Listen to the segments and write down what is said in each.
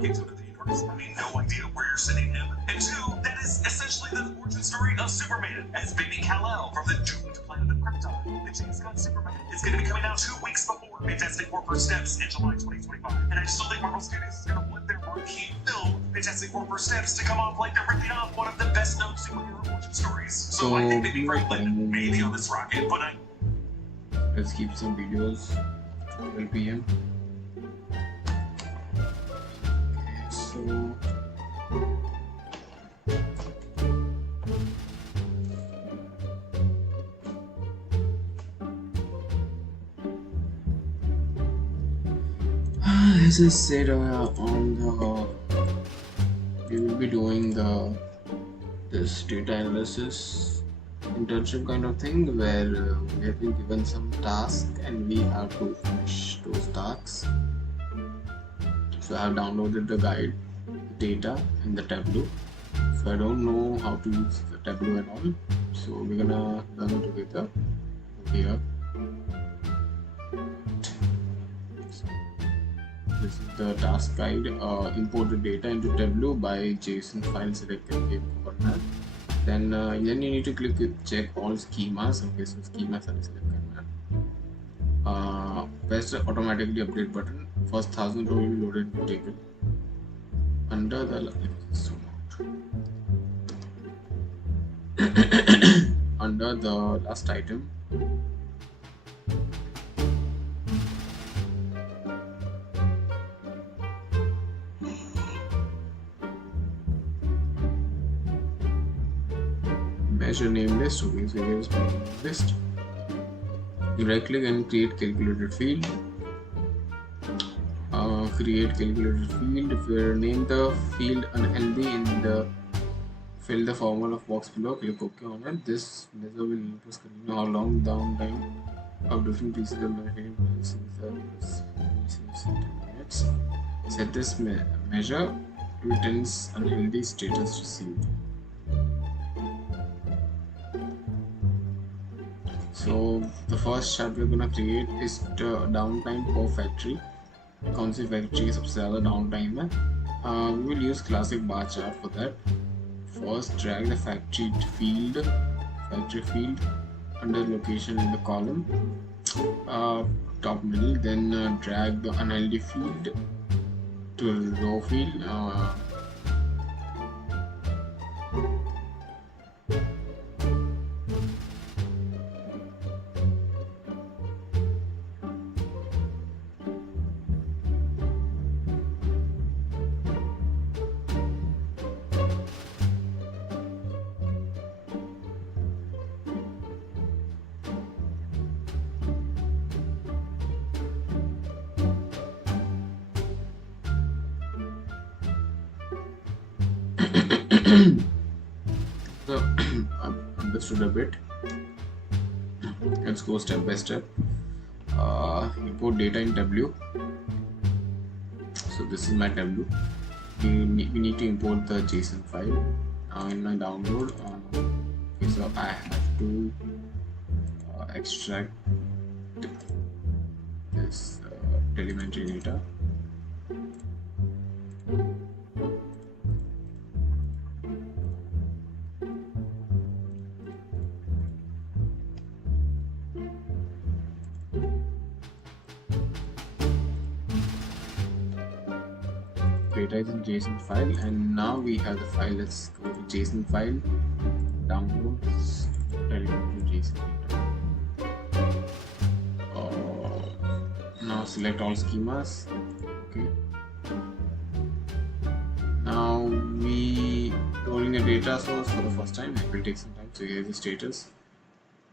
talking to him at the universe, having no idea where you're sending him. And two, that is essentially the origin story of Superman, as baby Kal-El from the doomed planet of Krypton. The James Gunn Superman is going to be coming out 2 weeks before Fantastic Four First Steps in July 2025. And I still think Marvel Studios is going to let their marquee film, Fantastic Four First Steps, to come off like they're ripping off one of the best-known superhero origin stories. So I think maybe Franklin may be on this rocket, but let's keep some videos 12 p.m. So as I said, we will be doing this data analysis internship kind of thing where we have been given some tasks and we have to finish those tasks. So I have downloaded the guide data in the Tableau. So I don't know how to use the Tableau and all. So we're gonna learn together here. This is the task guide. Import the data into Tableau by JSON file, select and format. Then you need to click check all schemas. Okay, so schemas are selected. Press the automatically update button. First 1,000 row will be loaded in the table. Under the under the last item. Measure name list. Okay, so here is my name list. You right click and create calculated field. Create calculated field. If you name the field unhealthy in the fill the formula of box below, click OK on it. This measure will help us continue how long downtime of different pieces of machinery minutes. Set this measure to tense unhealthy status received. So the first chart we're gonna create is the downtime per factory. कौन सी factory सबसे ज़्यादा downtime है? We will use classic bar chart for that. First, drag the factory field under location in the column, top middle. Then drag the unhealthy field to the row field. So I've understood a bit. Let's go step by step. Import data in Tableau. So this is my Tableau. We need to import the JSON file. In my download, okay, so I have to extract this telemetry data. Data is in JSON file, and now we have the file. Let's go to JSON file, downloads, telemetry JSON data. Now select all schemas. Okay. Now we loading a data source for the first time. It will take some time. So here's the status.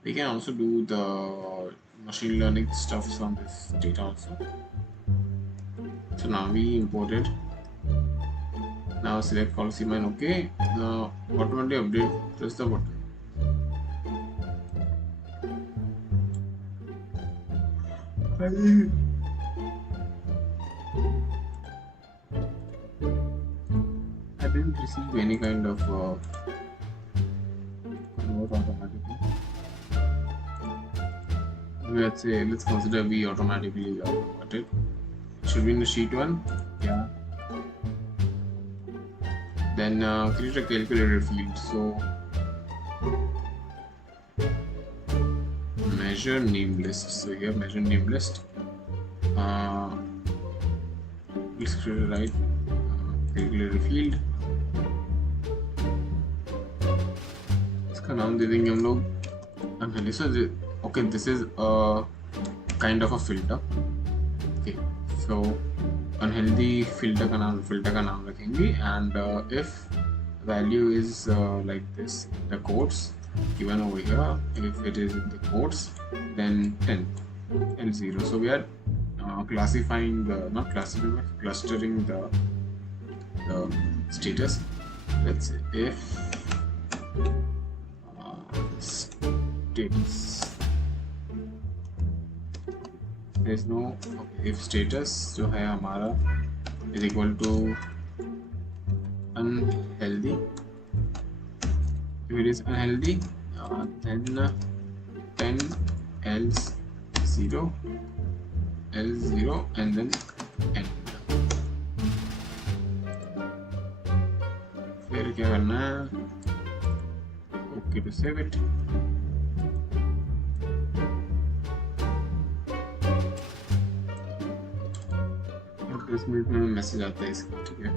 We can also do the machine learning stuff from this data also. So now we import it. Now select call schema and OK. Now automatically update, press the button. I didn't receive any kind of convert automatically. Let's consider we automatically converted. Should be in the sheet 1. Yeah. Then create a calculated field. So measure name list. So here measure name list. Let's create a right calculated field. इसका नाम दे देंगे हम लोग unhealthy. So okay, this is a kind of a filter. Okay, so unhealthy filter का नाम रखेंगे, and if value is like this, the quotes given over here, if it is in the quotes, then 10 and 0. So we are classifying the, not classifying, clustering the status. Let's say if status, there is no, okay, if status जो है हमारा is equal to unhealthy. If it is unhealthy, then 10 else 0 and then end. फिर क्या करना है? Okay to save it. और 10 minute में message आता है इसका, ठीक है?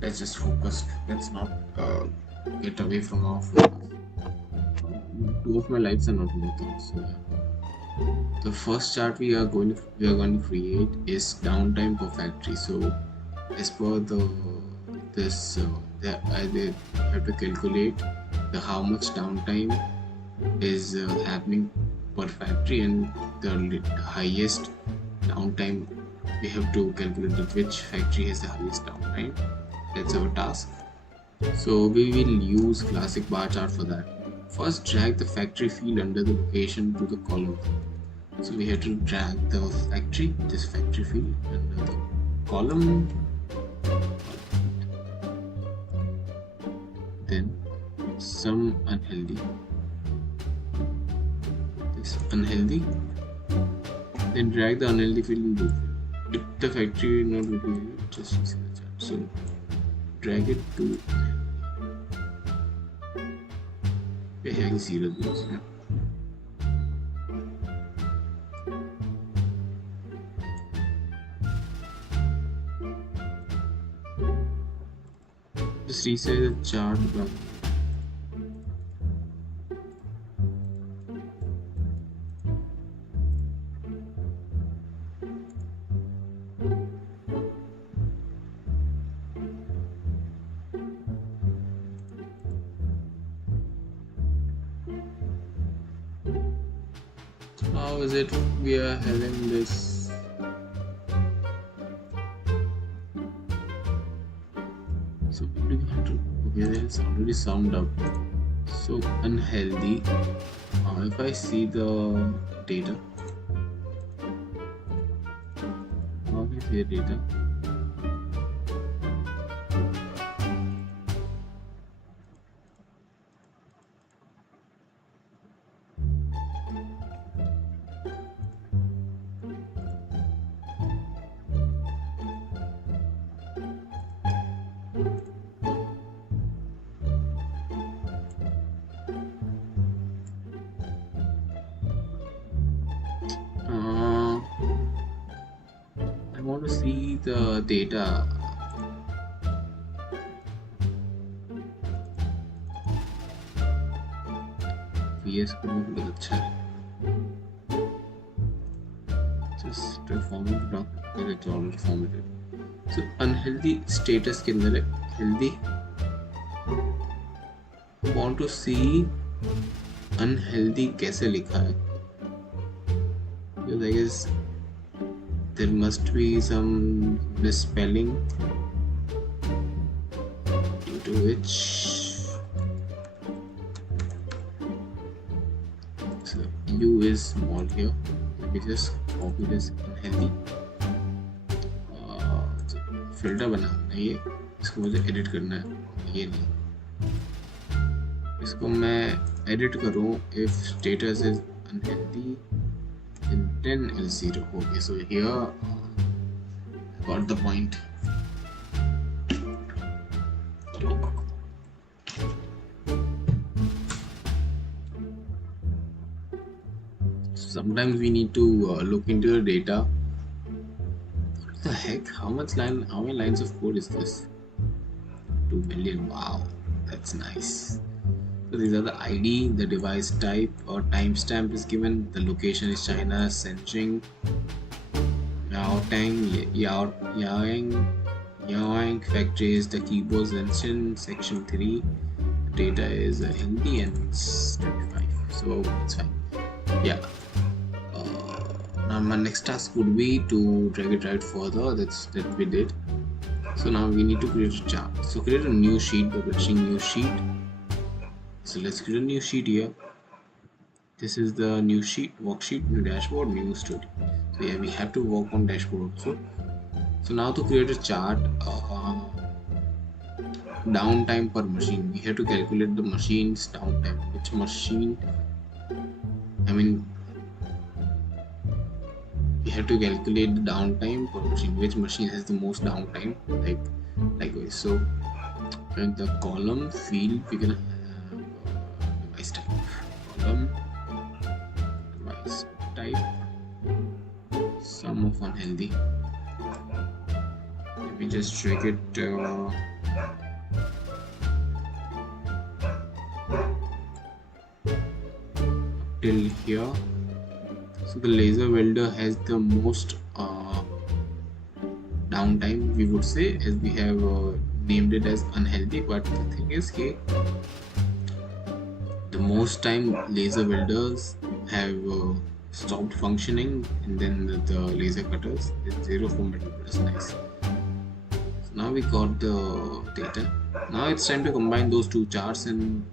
Let's just focus. Let's not get away from our focus. Two of my lights are not working. So the first chart we are going to create is downtime per factory. So as per they have to calculate how much downtime is happening per factory, and the highest downtime we have to calculate that which factory has the highest downtime. That's our task. So we will use classic bar chart for that. First, drag the factory field under the location to the column. So we have to drag the factory, this factory field, under the column. Then some unhealthy. This unhealthy. Then drag the unhealthy field in blue. If the factory not really just see the chart. So drag it to we're having 0 zeros. Yeah. Just resize the chart. How is it we are having this? So we have to, okay, there's already summed up. So unhealthy. If I see the data, how is the data? I want to see the data. VS Code बहुत अच्छा है. Just format doc, it's already formatted. So unhealthy status के अंदर है healthy. I want to see unhealthy कैसे लिखा है. Because I guess there must be some misspelling due to which so U is small here, let me just copy this unhealthy filter बनाना है, ये इसको मुझे एडिट करना है, ये नहीं, इसको मैं एडिट करूँ if status is unhealthy then 10 is 0. Okay, so here I got the point. Sometimes we need to look into the data. What the heck? How many lines of code is this? 2 million. Wow, that's nice. So these are the ID, the device type or timestamp is given, the location is China, Shenzhen, Yaoyang, factory is the keyboard Shenzhen, section 3, data is Hindi and it's 25, so it's fine. Yeah. Now my next task would be to drag it right further. That we did. So now we need to create a chart. So create a new sheet by pressing new sheet. So let's create a new sheet here. This is the new sheet, worksheet, new dashboard, new story. So yeah, we have to work on dashboard also. So now to create a chart, downtime per machine. We have to calculate the machine's downtime. Which machine? We have to calculate the downtime per machine. Which machine has the most downtime? Like this. So in the column field, we can have device type. Column device type. Sum of unhealthy. Let me just drag it. Till here. So the laser welder has the most downtime, we would say, as we have named it as unhealthy. But the thing is here, the most time laser welders have stopped functioning, and then the laser cutters is 0 for metal. That's nice. So now we got the data. Now it's time to combine those two charts and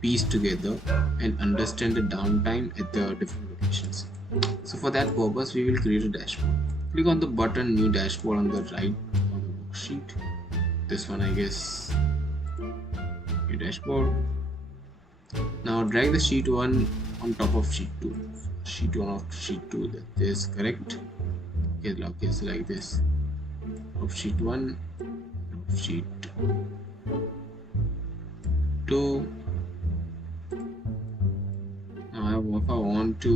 piece together and understand the downtime at the different locations. So for that purpose, we will create a dashboard. Click on the button new dashboard on the right on the worksheet. This one, I guess, new dashboard. Now drag the sheet 1 on top of sheet 2. Sheet 1 of sheet 2, that is correct. Okay, so like this. Of sheet 1, of sheet 2. Now if I want to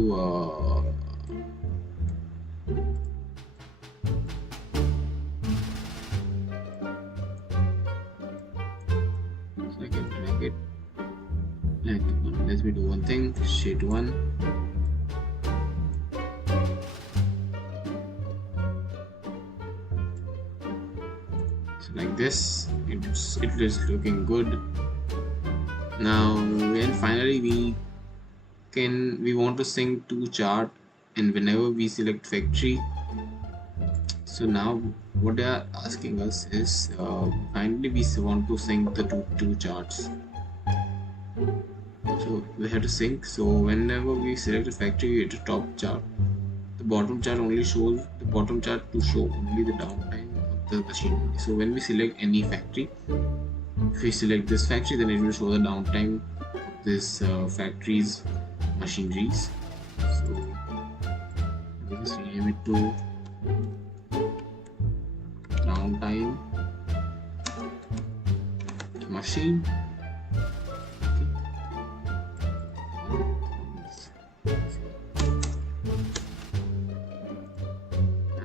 so I can drag it. Let me do one thing. Sheet 1. So like this, it is looking good. Now and finally we want to sync two chart, and whenever we select factory, so now what they are asking us is finally we want to sync the two charts. So we have to sync. So whenever we select a factory, we hit the top chart. The bottom chart only shows the bottom chart to show only the downtime of the machine. So when we select any factory, if we select this factory, then it will show the downtime of this factory's machineries. So we just rename it to downtime machine.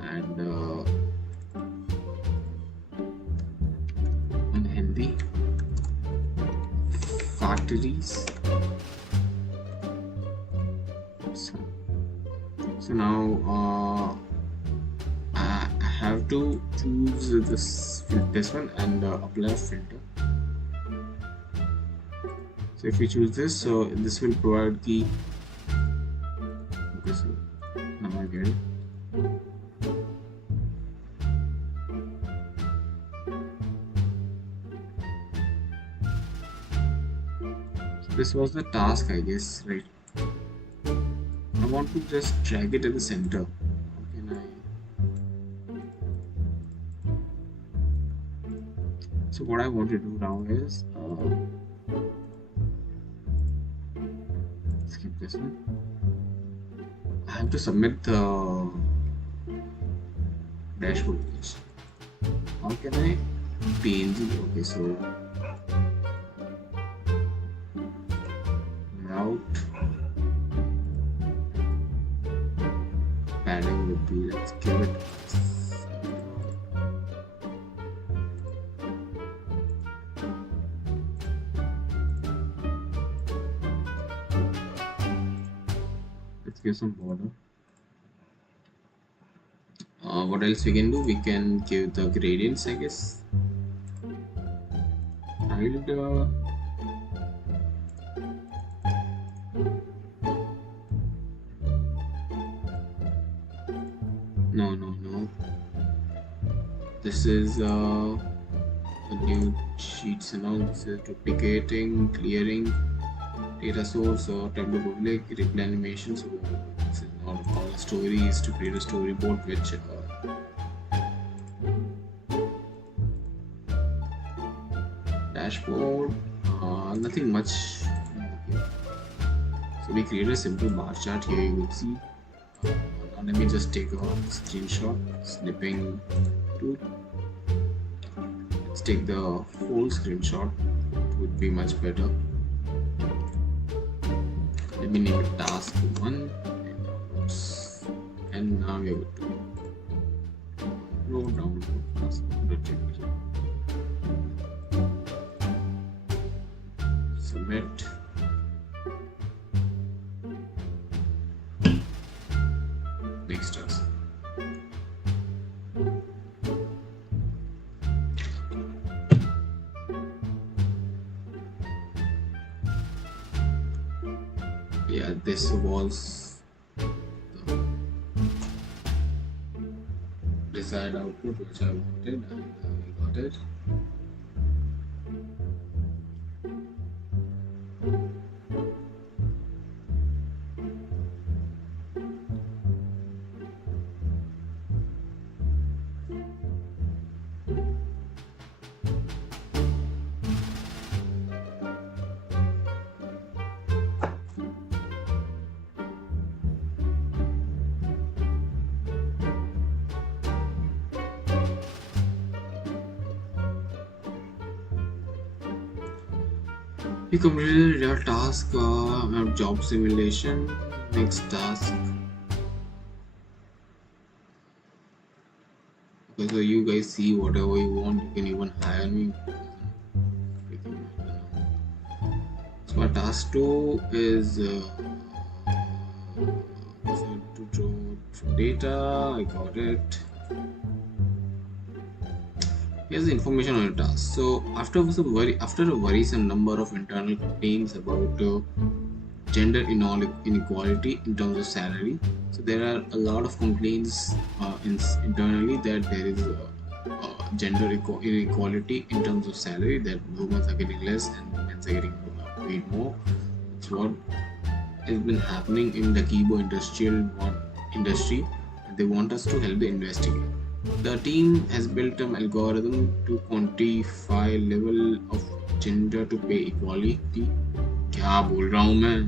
And unhealthy factories. So now I have to choose this one and apply a filter. So if we choose this, so this will provide the okay, so now I get it. So this was the task, I guess, right? Now want to just drag it at the center. How can I? So what I want to do now is skip this one. I have to submit the dashboard page. How can I PNG? Okay, so route padding would be, let's give it give some border. What else we can do? We can give the gradients, I guess. Hide no. This is the new sheets and all. This is duplicating, clearing, data source or tableau public, reply animation. So this is not all the stories to create a storyboard which dashboard, nothing much. Okay. So we create a simple bar chart here. You will see. Now let me just take a screenshot, snipping to. Let's take the full screenshot. It would be much better. Let me name it task 1 and now we are good to go. Download task. Submit. Next task. Yeah, this was the desired output which I wanted, and I got it. You completed your task, job simulation. Next task. Okay, so you guys see whatever you want. You can even hire me. So my task 2 is to draw data. I got it. Here's the information on your task. So after a worrisome number of internal complaints about gender inequality in terms of salary, so there are a lot of complaints internally that there is gender inequality in terms of salary, that women are getting less and men are getting paid more. It's what has been happening in the keyboard industry, and they want us to help the investigate. The team has built an algorithm to quantify level of gender to pay equality. क्या बोल रहा हूँ मैं?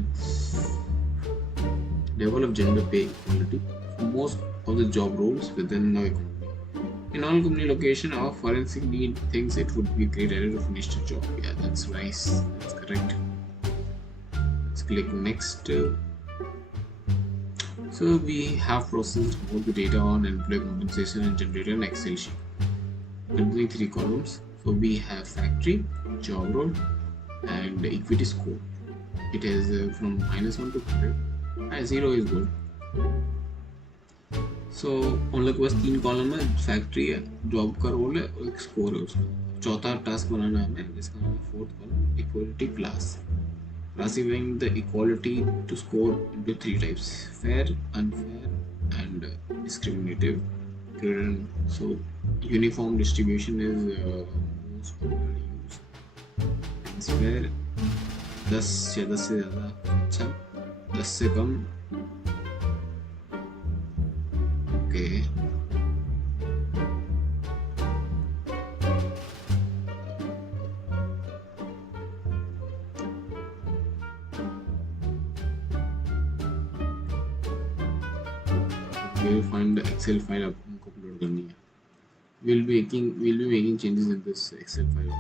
Level of gender pay equality for most of the job roles within the company. In all company location, our forensic lead thinks it would be a great idea to finish the job. Yeah, that's nice. That's correct. Let's click next. So we have processed all the data on employee compensation and generated an Excel sheet containing 3 columns. So we have factory, job role, and the equity score. It is from -1 to 100. 0 is good. So हम लोग के पास 3 column है, factory है, job का role है और एक score है उसका. चौथा टास्क बनाना है हमें, जिसका नाम है 4th column equality class. Classifying the equality to score into 3 types: fair, unfair, and discriminative. So uniform distribution is most commonly used. It's fair 10 या 10 से ज़्यादा अच्छा, 10 से कम Okay. We will find the Excel file up upload करनी है. We'll be making changes in this Excel file.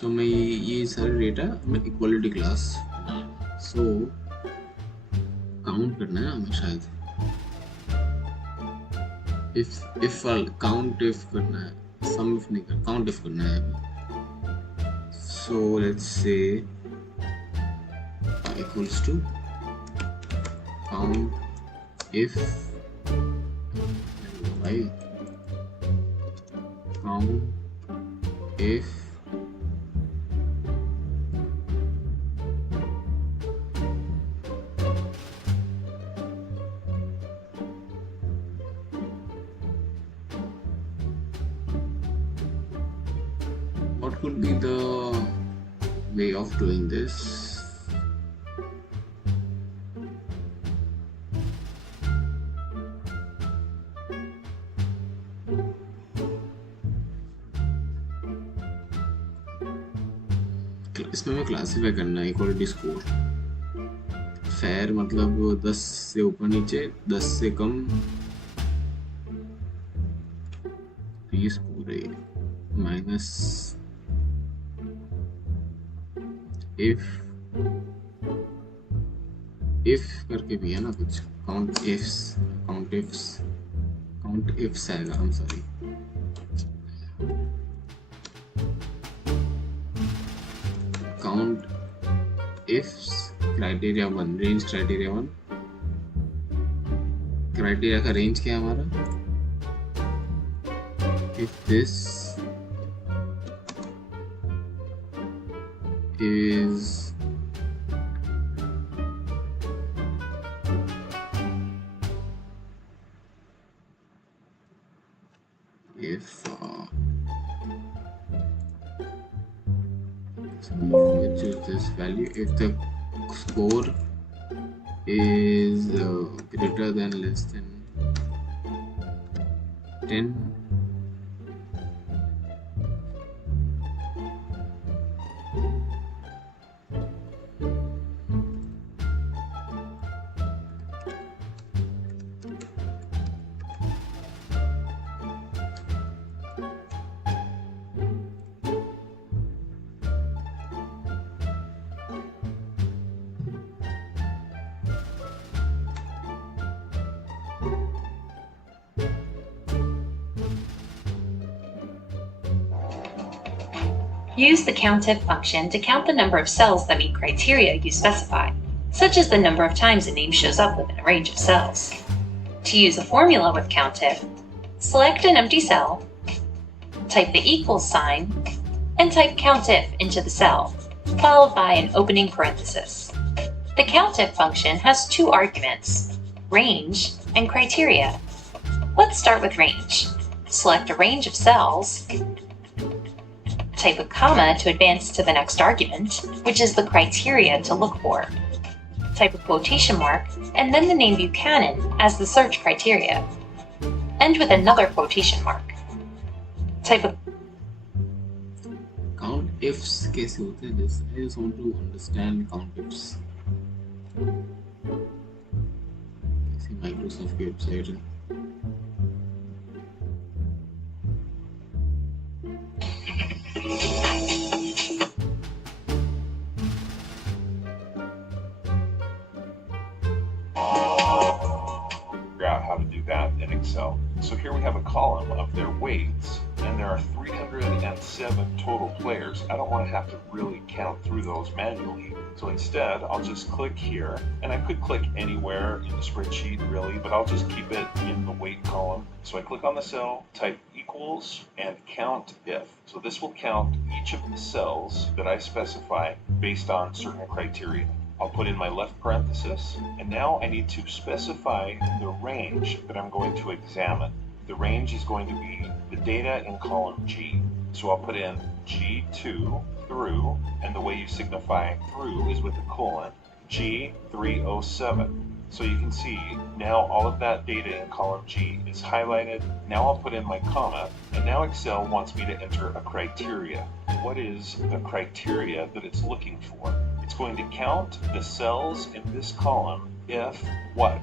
So मैं ये सारे डेटा मैं इक्वालिटी क्लास so काउंट करना है हमें शायद if count if करना है sum if नहीं करना count if करना है अभी. So let's say equals to count if y count if what could be the way of doing this? इसमें हमें क्लासीफाई करना है इक्वालिटी स्कोर. फेयर मतलब 10 से ऊपर नीचे 10 से कम 20 पूरे माइनस if करके भी है ना कुछ count ifs आएगा. I'm sorry. Count ifs criteria 1 range criteria 1 criteria का range क्या है हमारा? If this is if which is this value if the score is greater than less than 10 Use the COUNTIF function to count the number of cells that meet criteria you specify, such as the number of times a name shows up within a range of cells. To use a formula with COUNTIF, select an empty cell, type the equals sign, and type COUNTIF into the cell, followed by an opening parenthesis. The COUNTIF function has two arguments, range and criteria. Let's start with range. Select a range of cells, type a comma to advance to the next argument, which is the criteria to look for. Type a quotation mark, and then the name Buchanan as the search criteria. End with another quotation mark. Type a count ifs कैसे होते हैं this? I just want to understand count ifs. See Microsoft की website है. Figure out how to do that in Excel. So here we have a column of their weights, and there are 307 total players. I don't want to have to really count through those manually. So instead, I'll just click here, and I could click anywhere in the spreadsheet really, but I'll just keep it in the weight column. So I click on the cell, type equals, and count if. So this will count each of the cells that I specify based on certain criteria. I'll put in my left parenthesis, and now I need to specify the range that I'm going to examine. The range is going to be the data in column G. So I'll put in G2 through, and the way you signify through is with a colon, G307. So you can see now all of that data in column G is highlighted. Now I'll put in my comma, and now Excel wants me to enter a criteria. What is the criteria that it's looking for? It's going to count the cells in this column if what?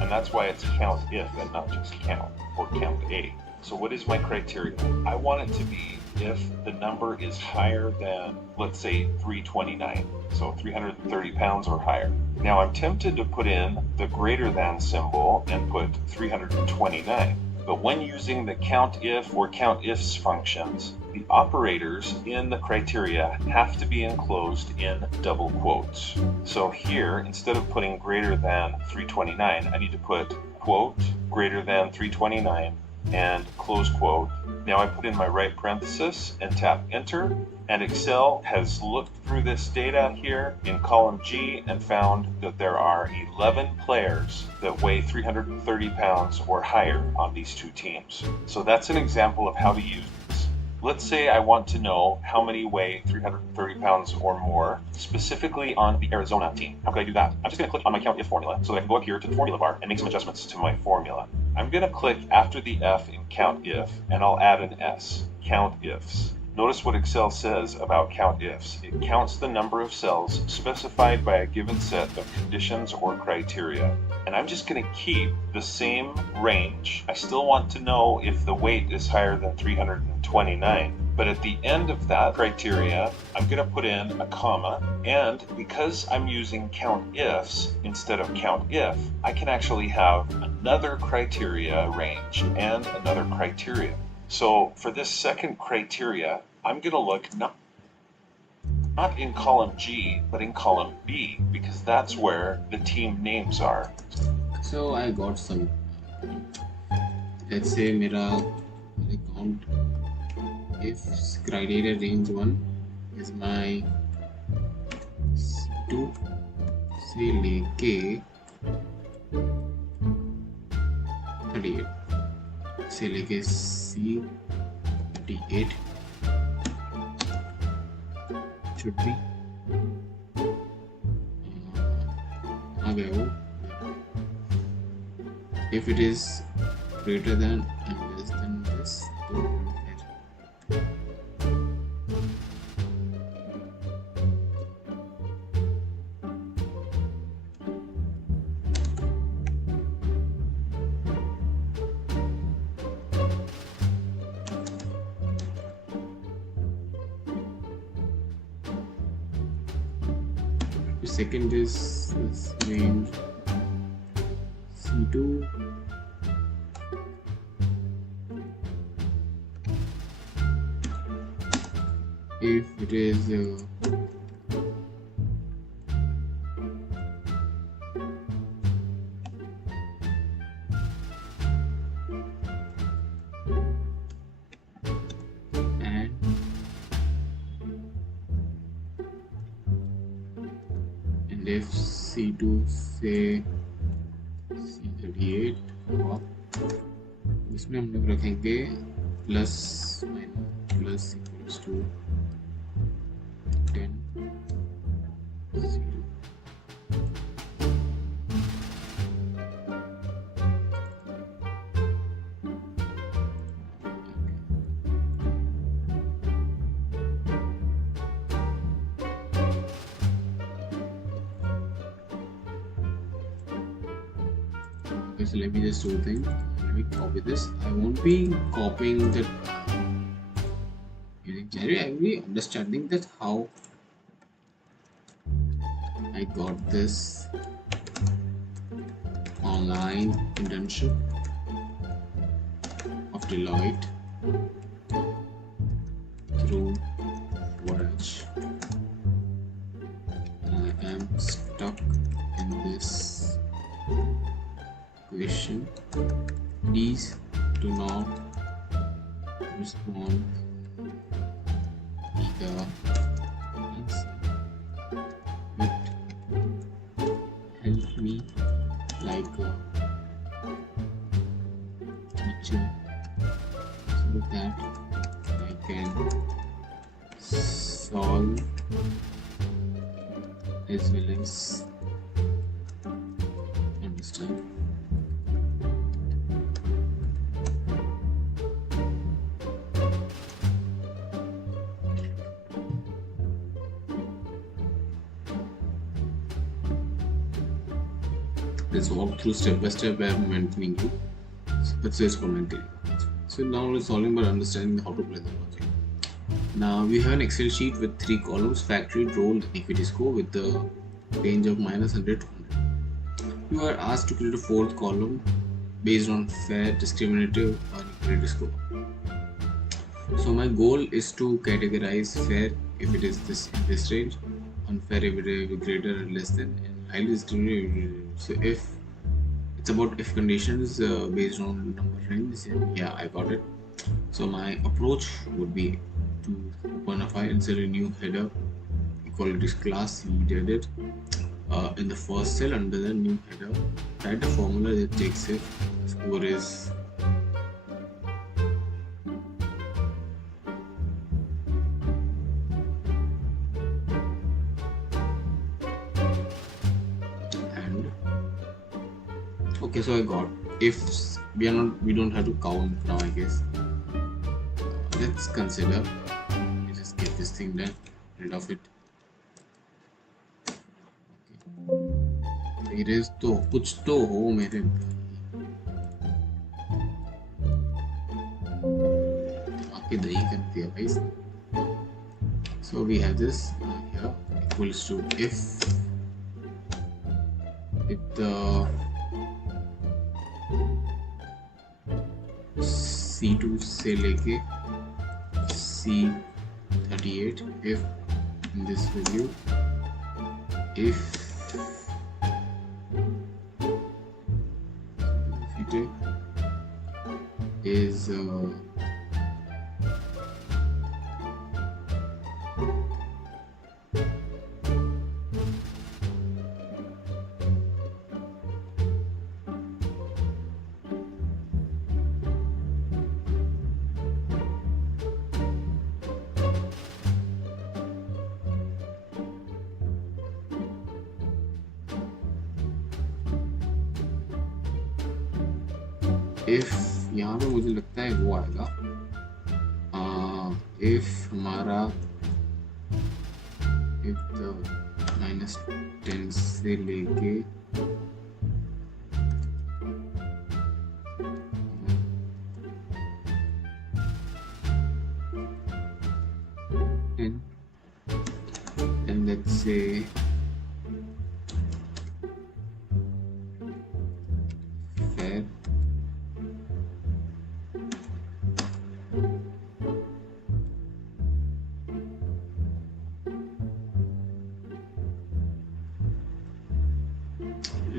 And that's why it's count if and not just count, or count A. So what is my criteria? I want it to be if the number is higher than, let's say, 329, so 330 pounds or higher. Now I'm tempted to put in the greater than symbol and put 329. But when using the count if or count ifs functions, the operators in the criteria have to be enclosed in double quotes. So here, instead of putting greater than 329, I need to put quote greater than 329 and close quote. Now I put in my right parenthesis and tap enter, and Excel has looked through this data here in column G and found that there are 11 players that weigh 330 pounds or higher on these two teams. So that's an example of how to use this. Let's say I want to know how many weigh 330 pounds or more, specifically on the Arizona team. How could I do that? I'm just going to click on my count if formula so that I can go up here to the formula bar and make some adjustments to my formula. I'm going to click after the F in count if, and I'll add an S, count ifs. Notice what Excel says about count ifs. It counts the number of cells specified by a given set of conditions or criteria. And I'm just going to keep the same range. I still want to know if the weight is higher than 329. But at the end of that criteria, I'm going to put in a comma, and because I'm using count ifs instead of count if, I can actually have another criteria range and another criteria. So for this second criteria, I'm going to look not in column G, but in column B, because that's where the team names are. So I got some, let's say मेरा count if criteria range 1 is my C2 से लेके 38 से लेके C38 should be आ गया वो. If it is greater than and less than this, तो second is this range C2 if it is and if C2 से C38 और इसमें हम लोग रखेंगे plus minus plus equals to 10 0. Okay, so let me just do a thing. Let me copy this. I won't be copying the using Jerry. I will be understanding that how I got this online internship of Deloitte through Forage. I am stuck in this question. Please do not respond either answer with me like teacher, so that I can solve as well as understand. Let's walk through step by step where I'm mentoring you. Let's just commenting. So now we're solving by understanding how to play the logic. Now we have an Excel sheet with 3 columns: factory, role, and equity score with the range of -100 to 100. You are asked to create a 4th column based on fair, discriminative, or equity score. So my goal is to categorize fair if it is this range, unfair if it is greater or less than, and highly discriminative. So if it's about if conditions based on number range, yeah, I got it. So my approach would be to open a file, insert a new header, equalities class, we did it. In the first cell under the new header, write a formula that takes if score is and okay, so I got if we don't have to count now, I guess. Let's consider, just get this thing done, rid of it. Erase तो कुछ तो हो मेरे आके दही कर दिया भाई. So we have this here equals to if the C2 से लेके C38 if in this value if is if यहाँ पे मुझे लगता है वो आएगा if हमारा if the -10 से लेके and let's say fair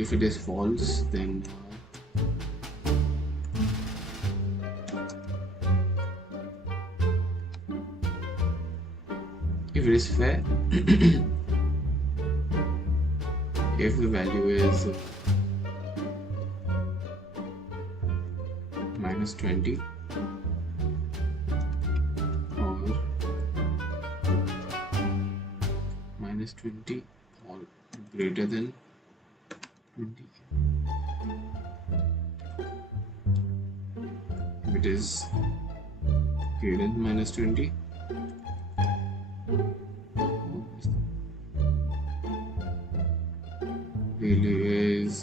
if it is false, then if it is fair, if the value is -20 or -20 or greater than 20. If it is greater than -20, value is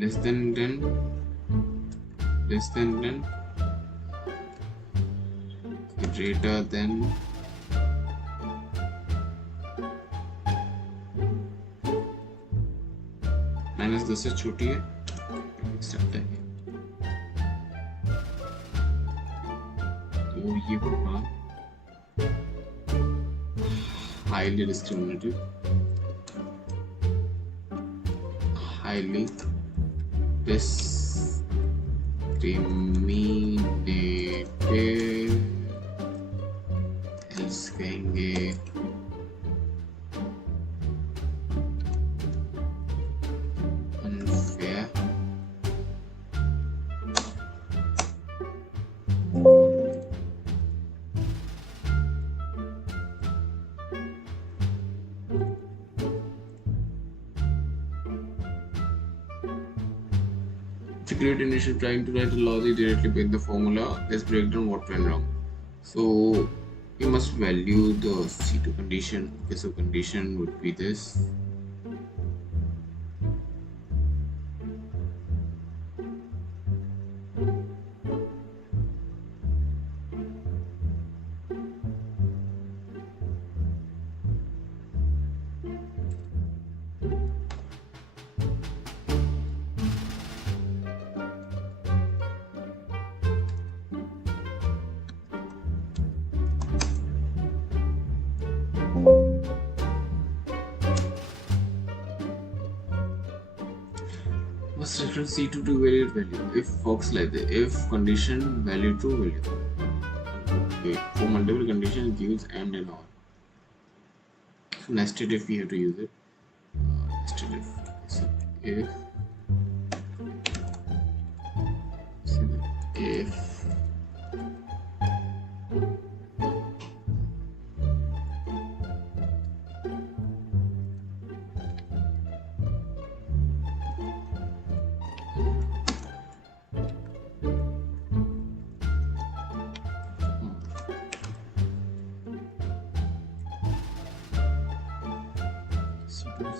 less than 10, greater than -10 से छोटी है तो ये होगा highly discriminative, highly discriminative, else कहेंगे great initial trying to write a logic directly with the formula. Let's break down what went wrong. So we must value the C2 condition. Okay, so condition would be this. Must return C2 to varied value. If box like the if condition value true value. Okay, for multiple conditions use and all. So nested if we have to use it. Nested if. So if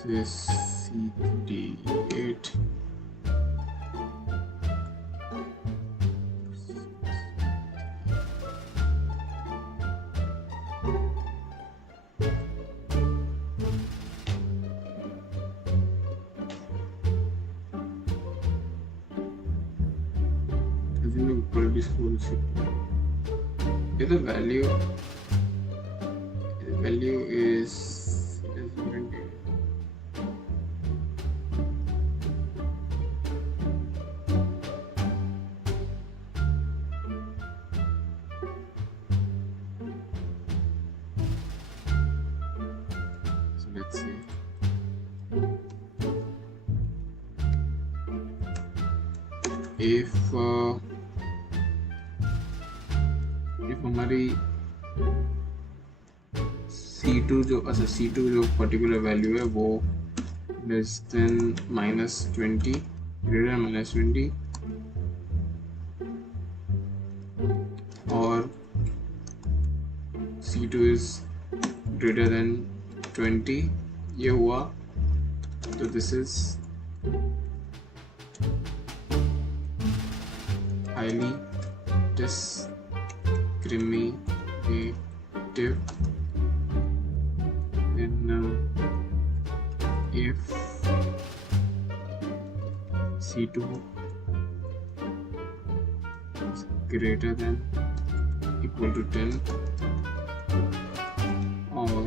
this CD8 assuming quality score is if the value is let's see if हमारी C2 जो अच्छा C2 जो particular value है वो less than -20 greater -20 और C2 is greater than 20 ये हुआ तो this is highly discriminative. Then if C2 is greater than equal to 10 or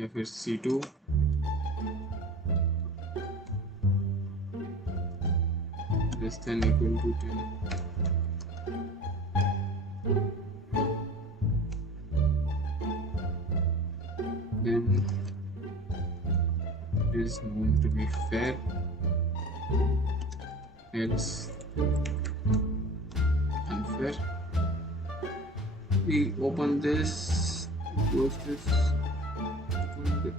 या फिर C2 less than equal to 10 then it is known to be fair else unfair. We open this, close this, open this,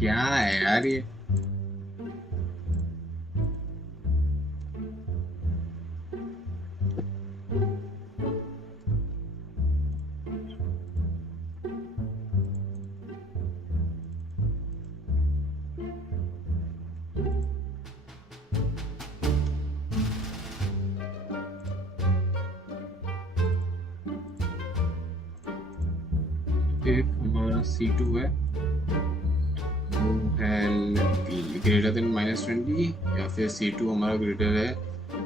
क्या है यार ये if हमारा C2 है वो है ग्रेटर देन -20 या फिर C2 हमारा ग्रेटर है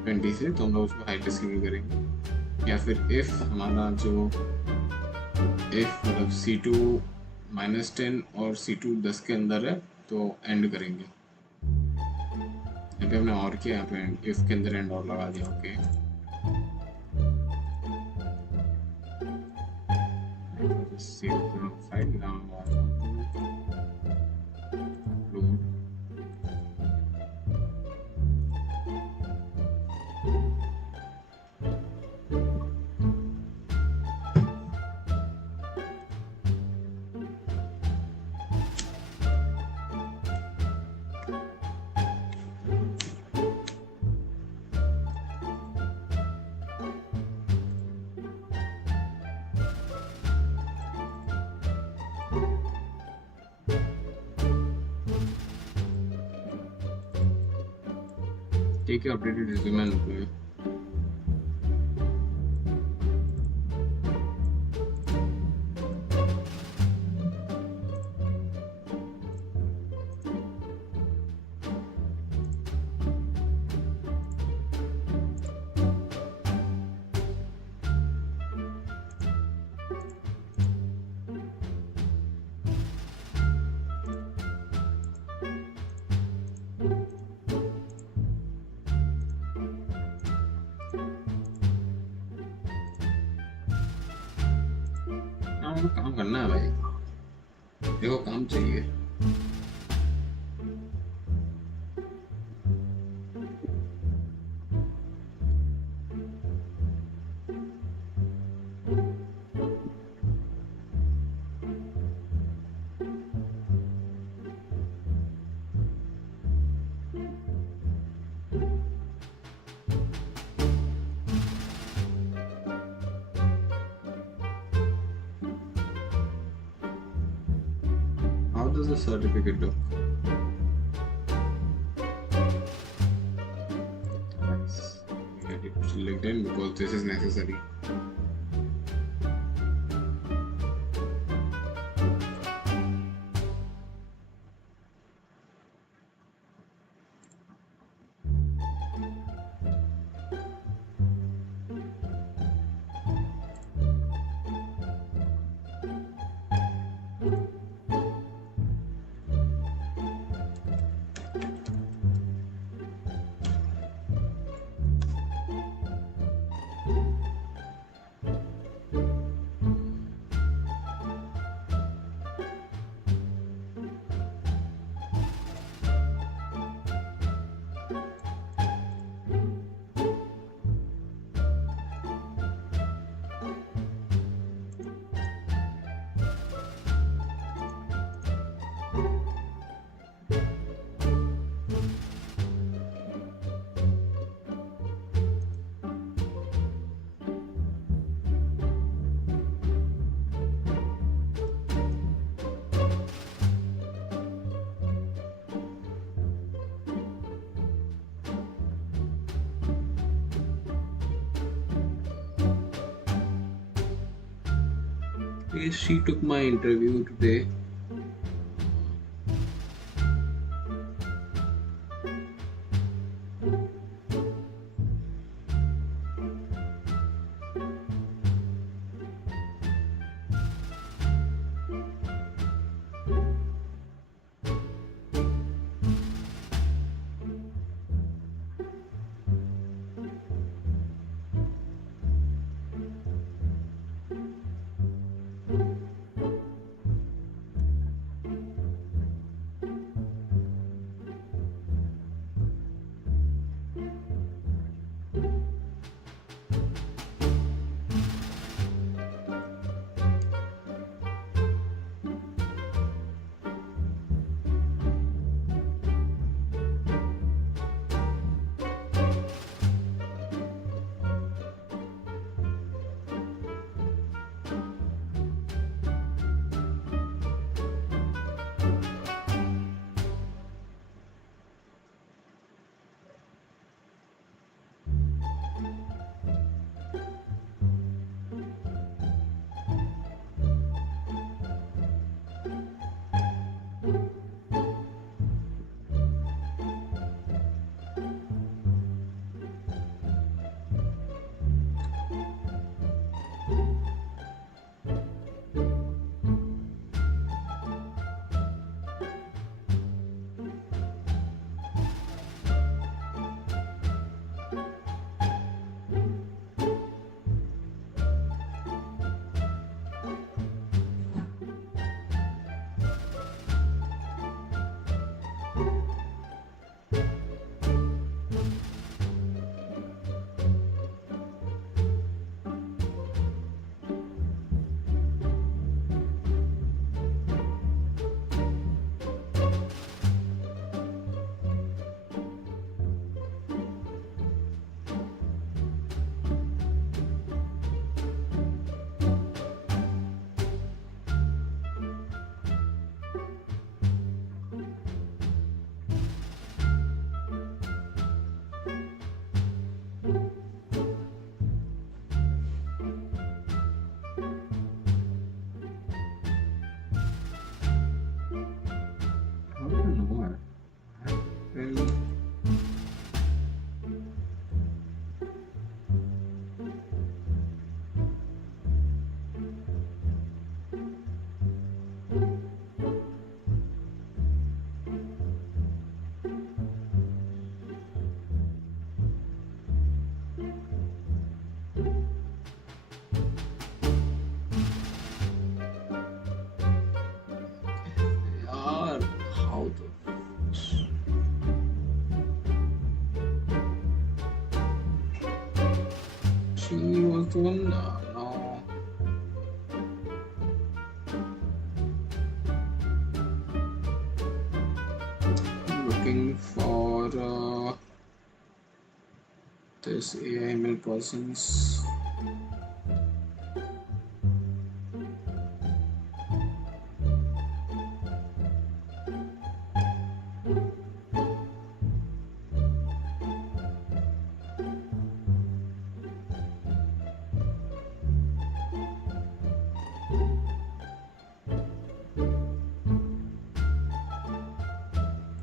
20 से, तो हम लोग उसको हाई डिस्क्रिमिनेट करेंगे। या फिर if हमारा जो if मतलब C2 -10 और C2 10 के अंदर है तो एंड करेंगे। यहाँ पे हमने और किया, यहाँ पे if के अंदर एंड और लगा दिया। Okay just save the file now. Load. Take your updated resume and upload it. काम करना है भाई, देखो काम चाहिए। How does the certificate look? Nice. We had it selected in because this is necessary. She took my interview today. south of. She was the one. Now looking for this AIML persons.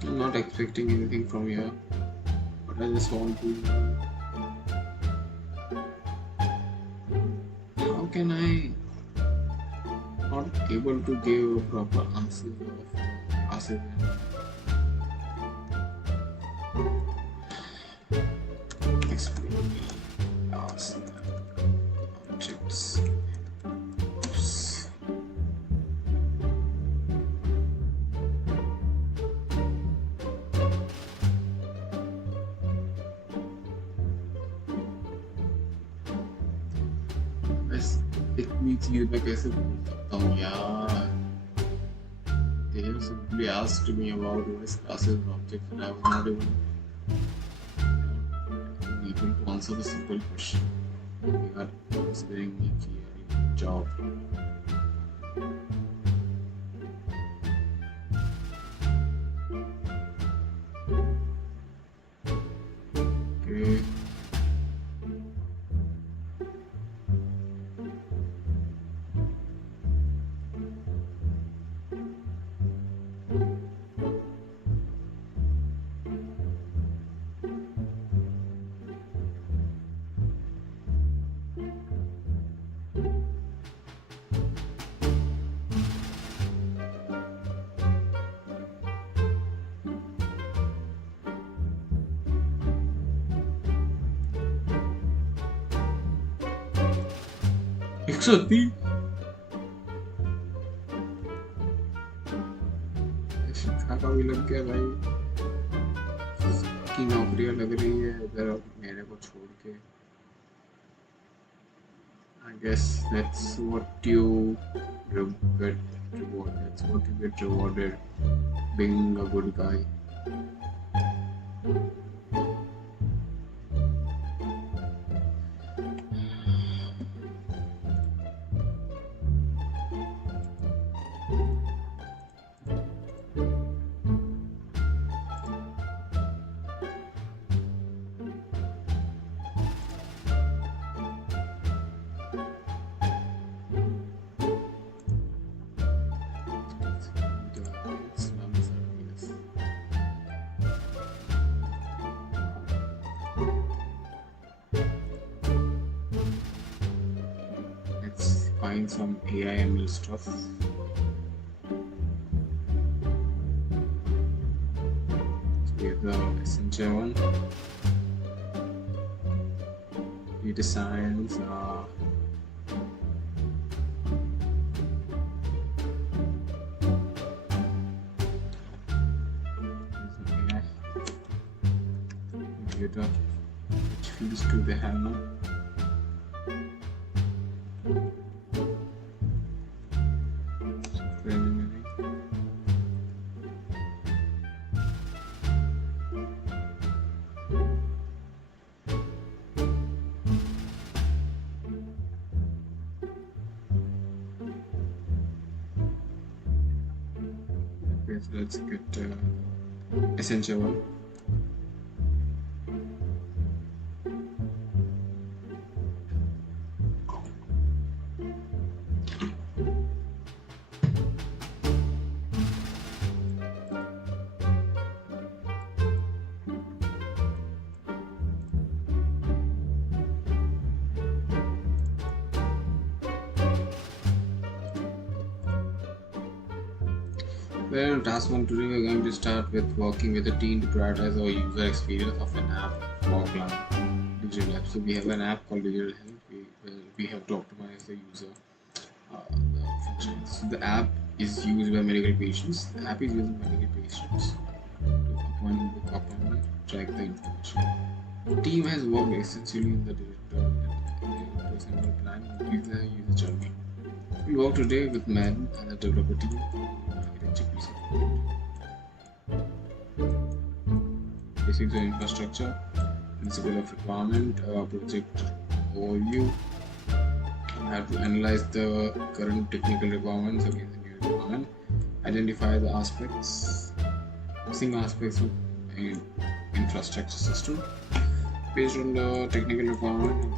I'm not expecting anything from here, but I just want to. How can I not able to give a proper answer of classes? Explain me. Ask objects. Oops. चीज में कैसे बोल सकता हूँ यार? They have simply asked me about OS classes and objects, and I was not even able to answer the simple question. They are considering me a job. Okay. शिक्षा का भी लग गया भाई, की नौकरियां लग रही है इधर अब मेरे को छोड़ के. I guess that's what you get rewarded. That's what you get rewarded, being a good guy. Find some AIML stuff. Here's the essential one. Data science. Computer. Which fields do they have now? So let's get essential one. Well, task 1 today we're going to start with working with a team to prioritize our user experience of an app for digital app. So we have an app called Digital Health. We have to optimize the user the functions. So the app is used by medical patients. The app is used by medical patients to book appointment, track the information. The team has worked essentially in the digital plan and give the user journey. We work today with Madden and the developer team on architecture piece of project. Basics of infrastructure, principle of requirement, project overview. We have to analyze the current technical requirements against the new requirement, identify the missing aspects of an infrastructure system based on the technical requirement.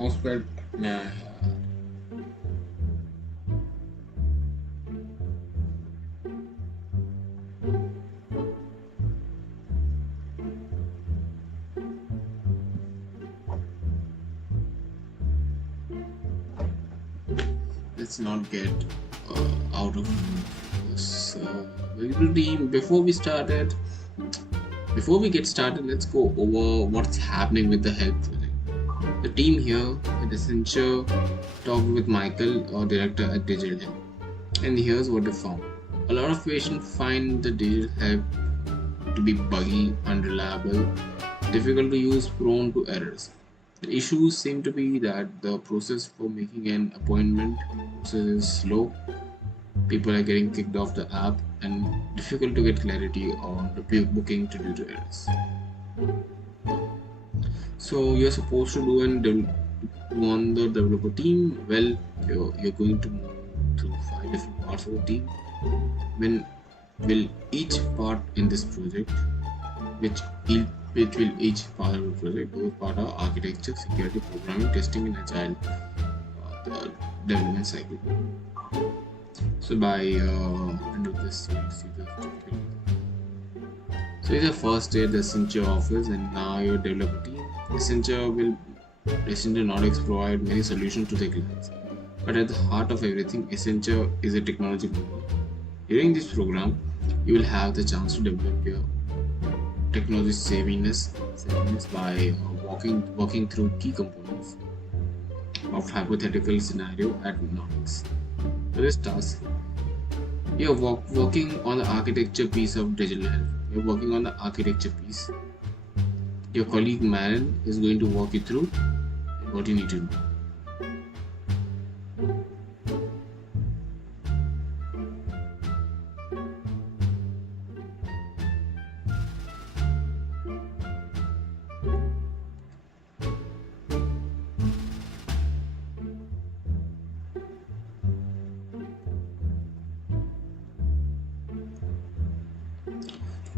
Mousepad, let's not get out of this team. Before we get started, let's go over what's happening with the health project. The team here at Accenture talked with Michael, our director at Digital Health, and here's what they found. A lot of patients find the digital health to be buggy, unreliable, difficult to use, prone to errors. The issues seem to be that the process for making an appointment process is slow, people are getting kicked off the app, and difficult to get clarity on the booking due to errors. So you're supposed to do on the developer team. Well, you're going to move through 5 different parts of the team. When will each part in this project, which will each part of the project, those part are architecture, security, programming, testing, and agile the development cycle. So by end of this, you'll see the typical. So it's the first day at the Accenture office, and now your developer team. Accenture Nordics provide many solutions to their clients, but at the heart of everything, Accenture is a technology company. During this program, you will have the chance to develop your technology savviness by walking through key components of hypothetical scenario at Nordics. For this task, you're working on the architecture piece of digital health. You're working on the architecture piece. Your colleague Marin is going to walk you through what you need to do.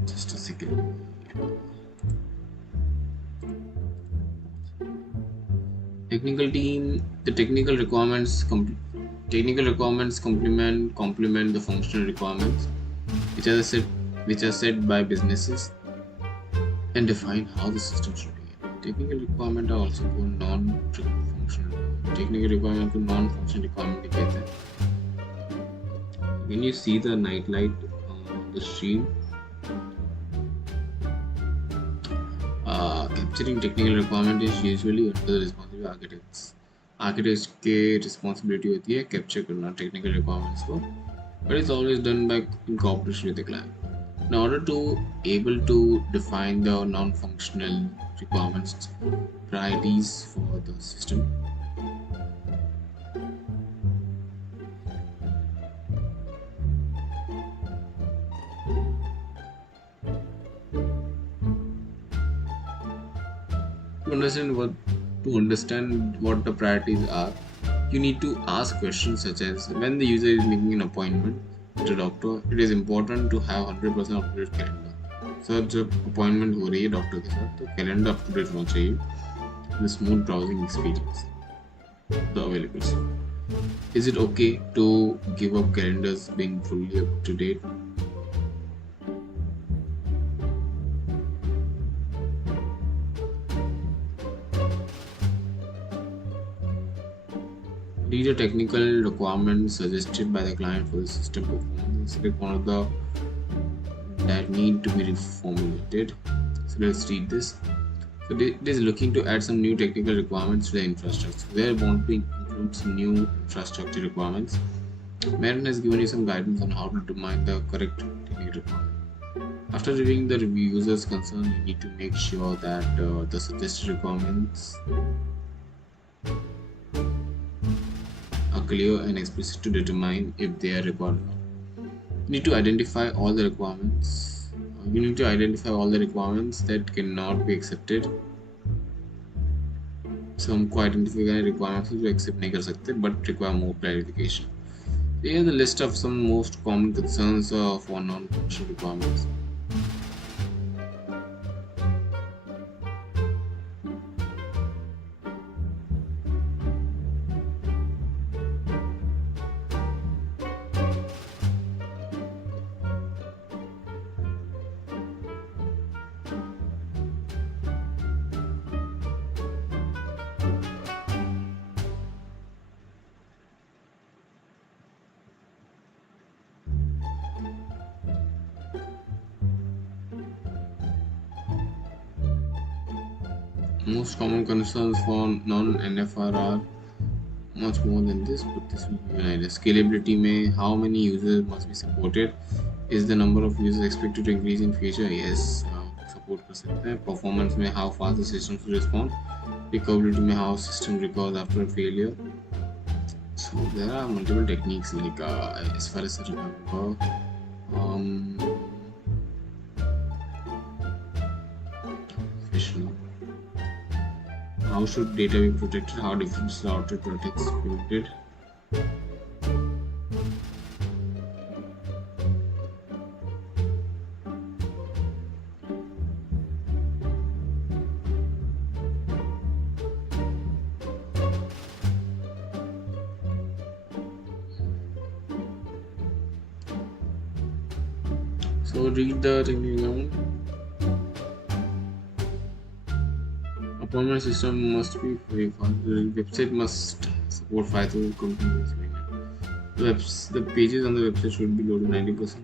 Just a second. Technical team. The technical requirements complement the functional requirements, which are set by businesses and define how the system should be. Technical requirements are also called non-functional. Technical requirement to non-functional requirement कहते हैं. When you see the night light on the stream, capturing technical requirement is usually under the responsibility of architects. Architects की responsibility होती है capture करना technical requirements को, but it's always done by in cooperation with the client. In order to able to define the non-functional requirements, priorities for the system. To understand what the priorities are, you need to ask questions such as, when the user is making an appointment with a doctor, it is important to have 100% up to date calendar. Sir जब appointment हो रही है doctor के साथ तो calendar up to date होना चाहिए. The smooth browsing experience, the available stuff. Is it okay to give up calendars being fully up to date? Read the technical requirements suggested by the client for the system performance. Select one of the that need to be reformulated. So let's read this. So it is looking to add some new technical requirements to the infrastructure. There won't be include some new infrastructure requirements. Marin has given you some guidance on how to determine the correct technical requirement. After reviewing the user's concern, you need to make sure that the suggested requirements are clear and explicit to determine if they are required or not. You need to identify all the requirements. You need to identify all the requirements that cannot be accepted. So हमको identify करने requirements जो accept नहीं कर सकते but require more clarification. Here is the list of some most common concerns for non-functional requirements. Most common concerns for non-NFR are much more than this, but this will give you an idea. Scalability में how many users must be supported? Is the number of users expected to increase in future? Yes, support कर सकते हैं. Performance में how fast the system will respond? Recoverability में how system recovers after a failure? So there are multiple techniques like as far as I remember. How should data be protected? How different router protects protected? So read the technical. Appointment system must be very fast. The website must support 5,000 companies. The pages on the website should be loaded 90%.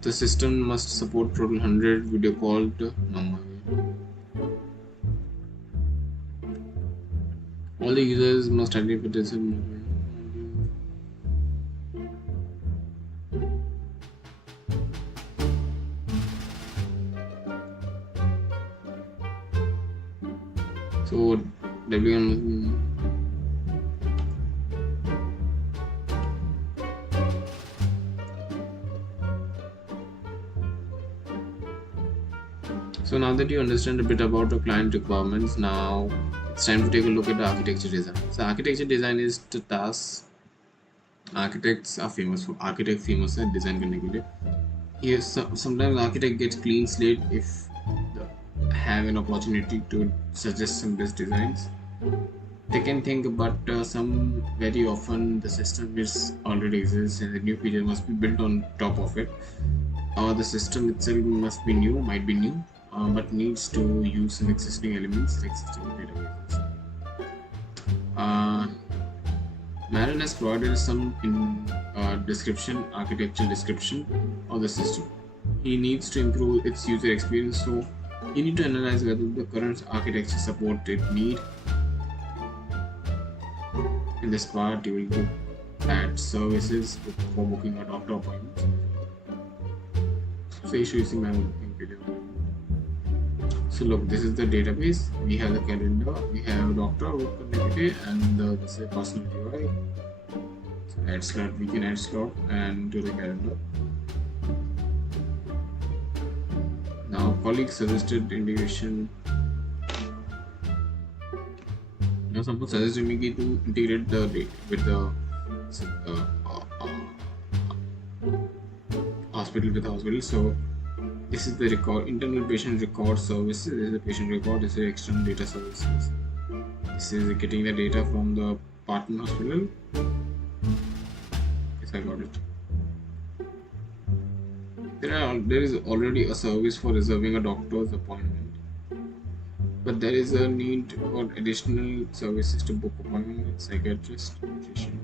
The system must support total 100 video call to number. All the users must identify this. So WM. So now that you understand a bit about the client requirements, now it's time to take a look at the architecture design. So architecture design is the task architects are famous for. Architect famous है design करने के लिए. Yes, sometimes architect gets clean slate if they have an opportunity to suggest some best designs. They can think, but some very often the system is already exists and the new feature must be built on top of it, or the system itself must be new, might be new. But needs to use some existing elements like system databases. Marin has provided some architecture description of the system. He needs to improve its user experience, so you need to analyze whether the current architecture support it need. In this part, you will look at services for booking a doctor appointment. So you should see my video. So look, this is the database. We have the calendar, we have doctor, work connectivity, and this is a personal UI. So add slot, we can add slot and to the calendar. Now colleague suggested integration. Now someone suggested me to integrate the data with the hospital with the hospital. So this is the record, internal patient record services. This is the patient record. This is external data services. This is getting the data from the partner hospital. Yes, I got it. There is already a service for reserving a doctor's appointment, but there is a need for additional services to book appointment with psychiatrist, physician.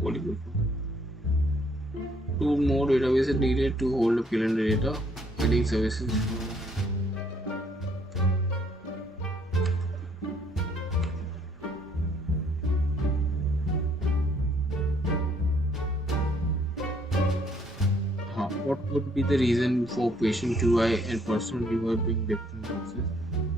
What is it for? 2 more databases needed to hold up calendar data. Adding services for what would be the reason for patient UI and personal UI being different boxes?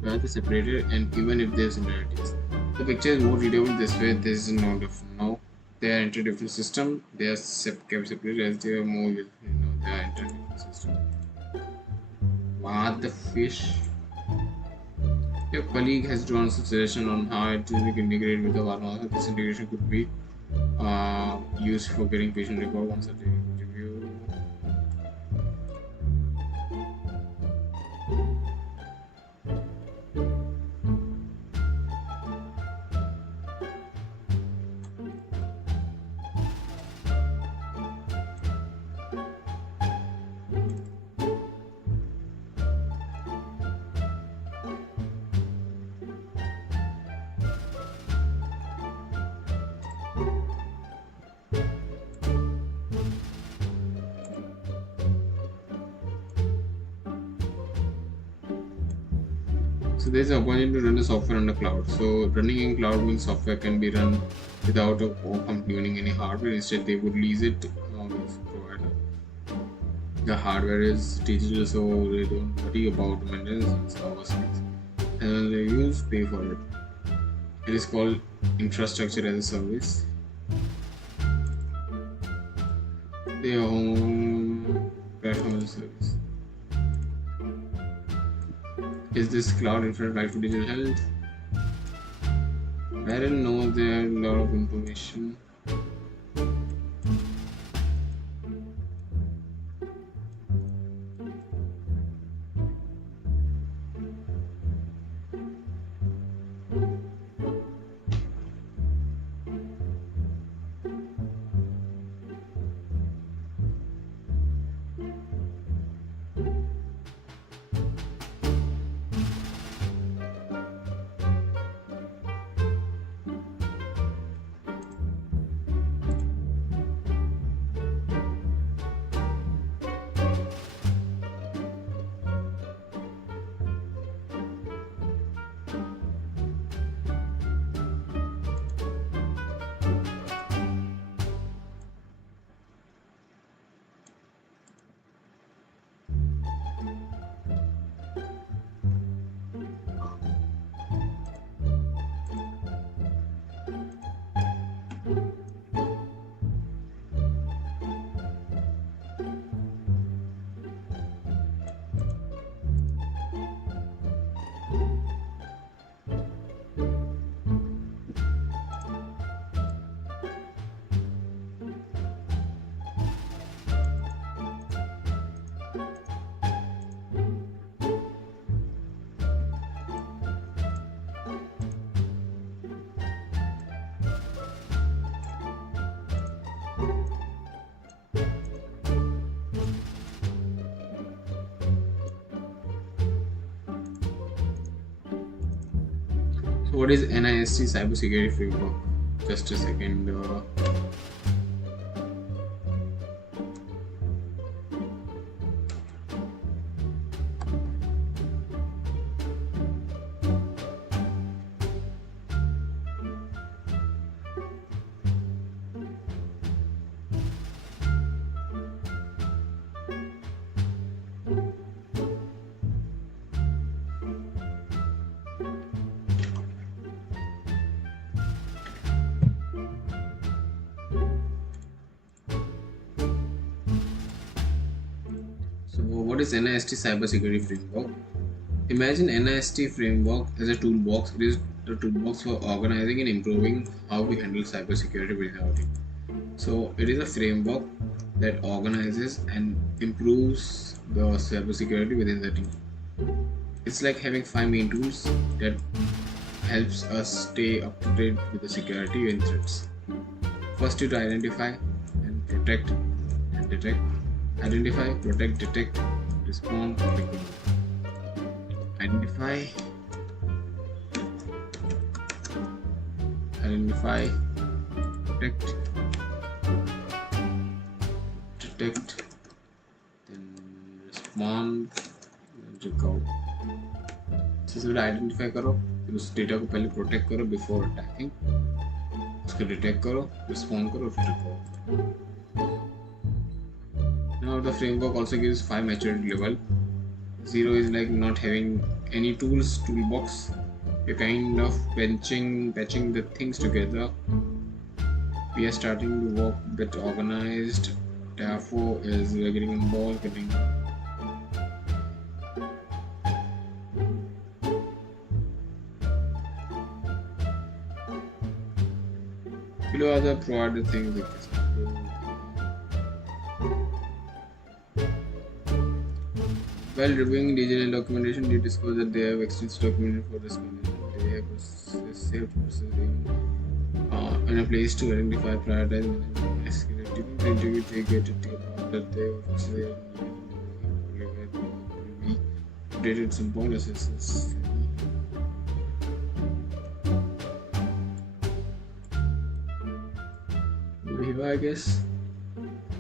Where they separated, and even if there are similarities, the picture is more readable this way. This is no different now. They are into different system. They are kept separate as they are more useful. They are into different system. What the fish? Your colleague has drawn some suggestion on how it will be integrated with the Vadodara. This integration could be used for getting patient record once a day. Review. So there is an opportunity to run the software on the cloud. So running in cloud means software can be run without a company owning any hardware. Instead, they would lease it with provider. The hardware is digital, so they don't worry about maintenance and server space. And when they use, pay for it. It is called infrastructure as a service. Their home platform as a service. Is this cloud infrastructure right for digital health? I don't know, there are a lot of information. So what is NIST cybersecurity framework? Just a second. What is NIST Cybersecurity Framework? Imagine NIST framework as a toolbox. It is the toolbox for organizing and improving how we handle cybersecurity within our team. So it is a framework that organizes and improves the cybersecurity within the team. It's like having 5 main tools that helps us stay up to date with the security and threats. First is to identify and protect and detect. Identify, protect, detect, respond, recover. Identify, protect, detect, then respond, then recover. सबसे पहले identify करो, फिर उस data को पहले protect करो before attacking, उसको detect करो, रिस्पॉन्ड करो, फिर recover. Now the framework also gives 5 maturity level. 0 is like not having any toolbox. You're kind of patching the things together. We are starting to work a bit organized. Therefore is we are getting involved, below other provided things like this. While reviewing digital documentation, they discovered that they have extensive documentation for this management. They have a safe processing in a place to identify, prioritize, and escalate. During the interview, they get it that they will be updated at some point. Assesses. Here, I guess,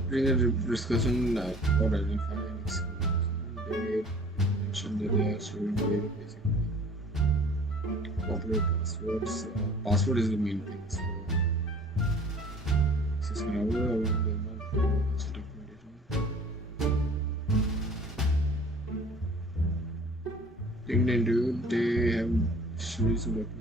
during the discussion about identifying. They mentioned that they are storing data basically. Popular passwords. Password is the main thing. So, this is documentation. During the interview, they have shown some documentation.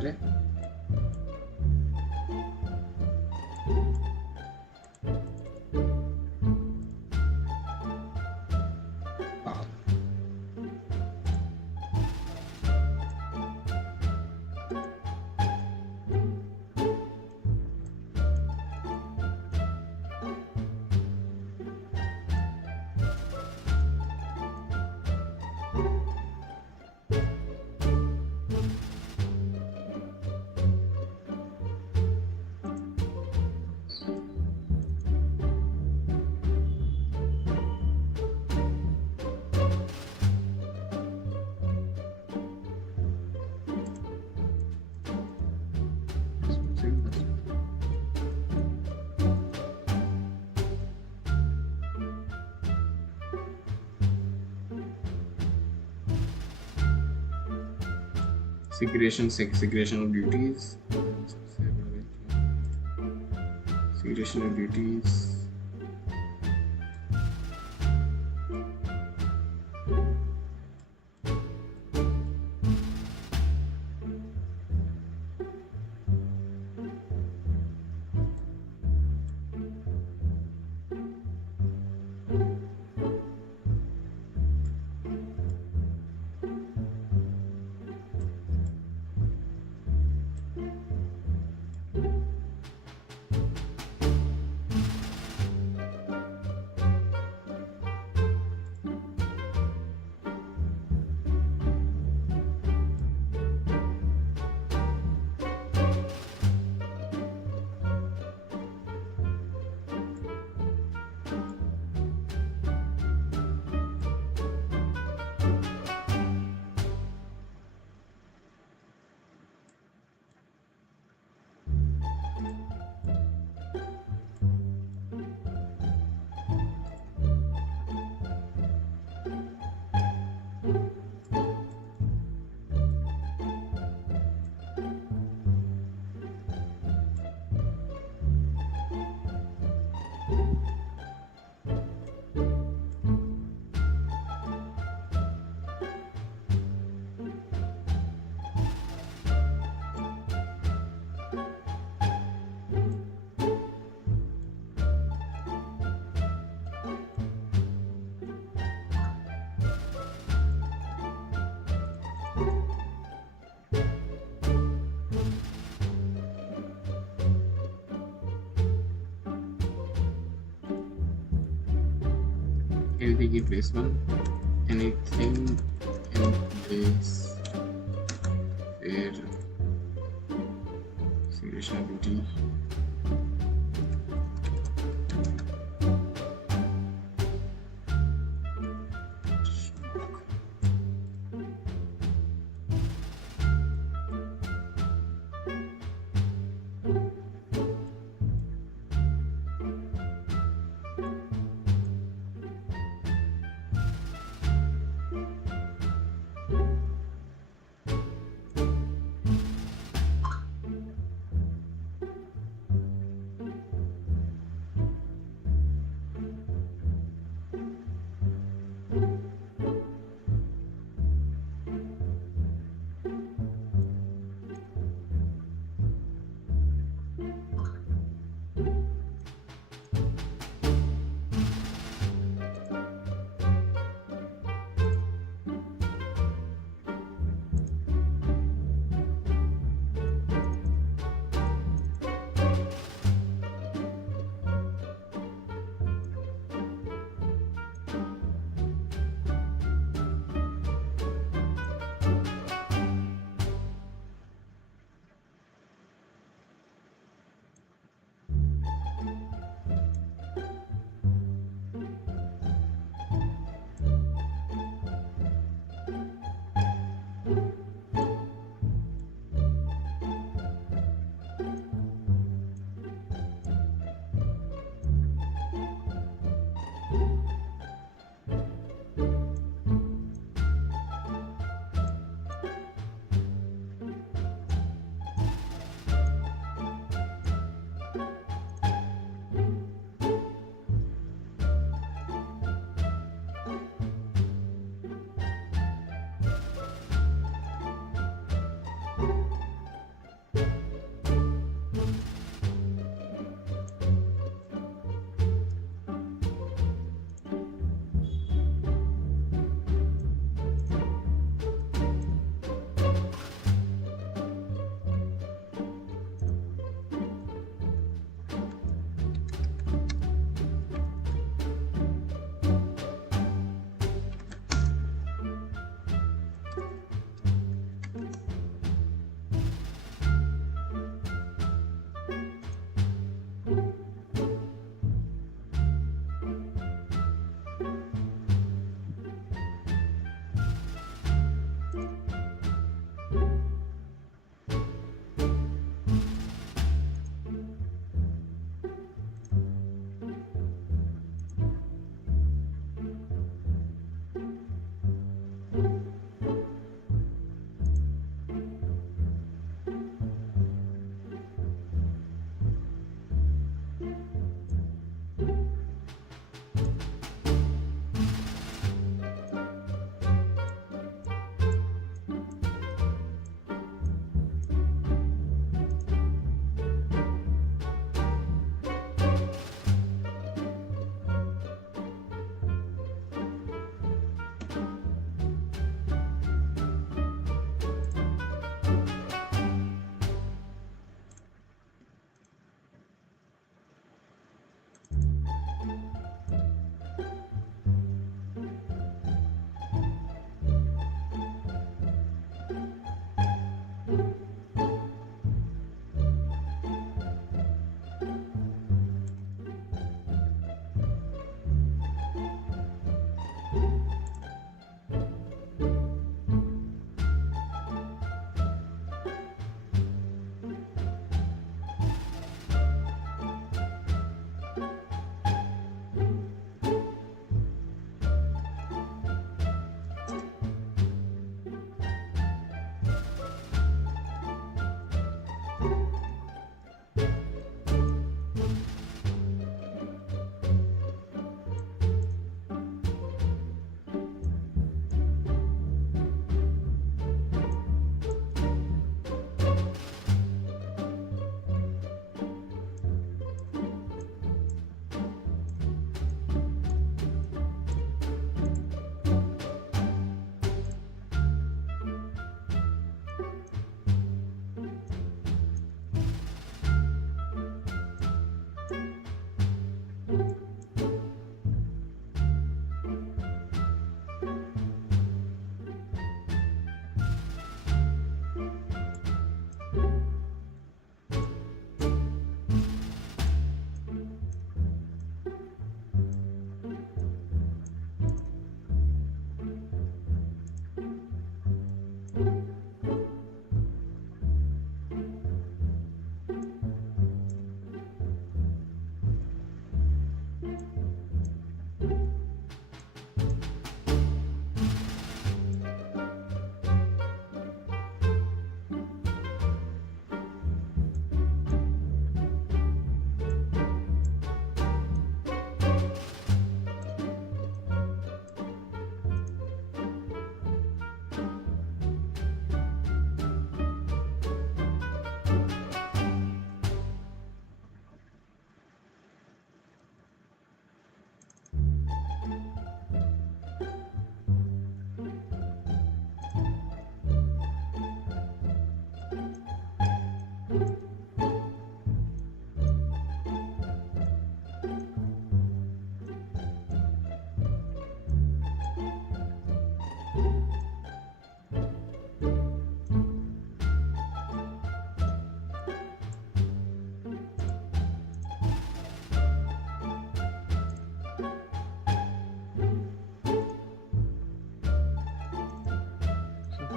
अरे segregation of duties. Segregation of duties. anything in place 1, anything in place where simulation ability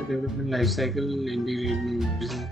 the development life cycle, integrated medicine.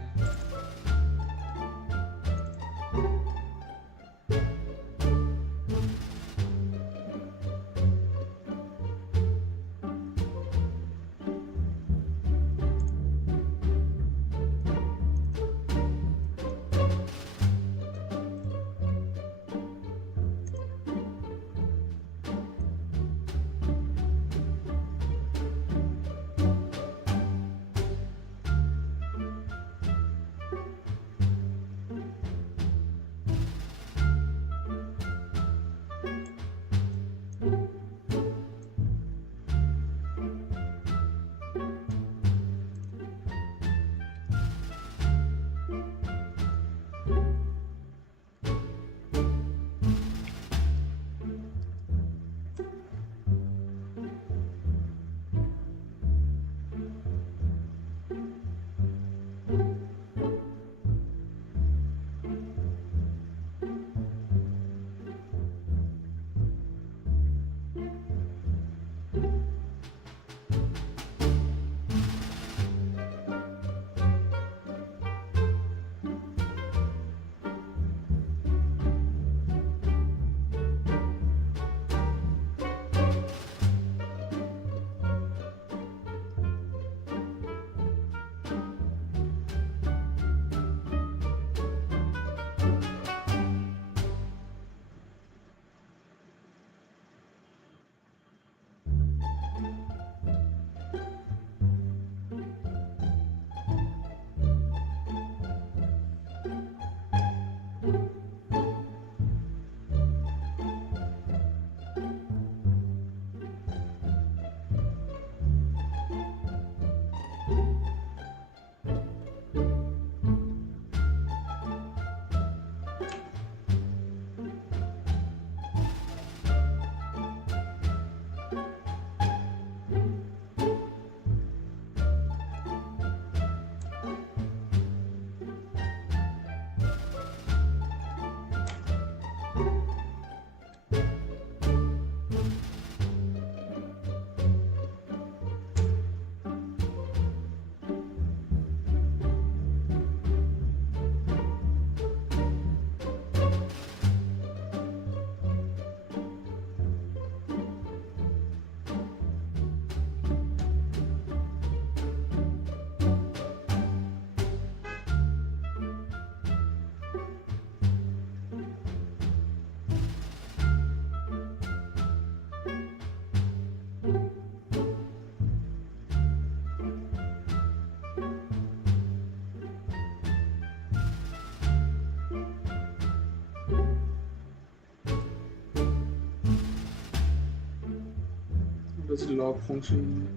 Does log function?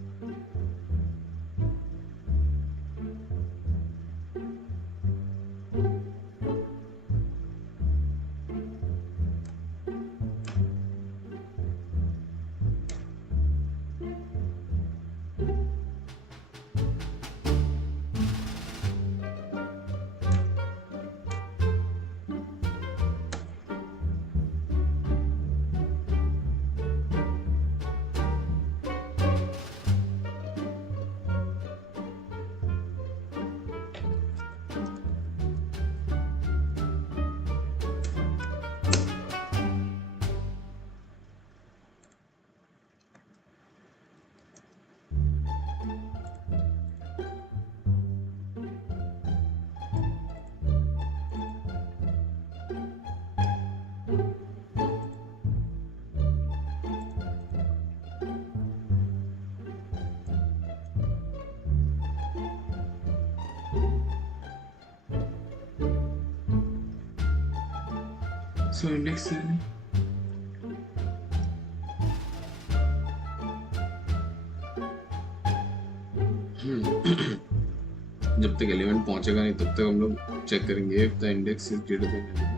So index जब तक element पहुंचेगा नहीं तब तक हम लोग check करेंगे if the index is greater than element.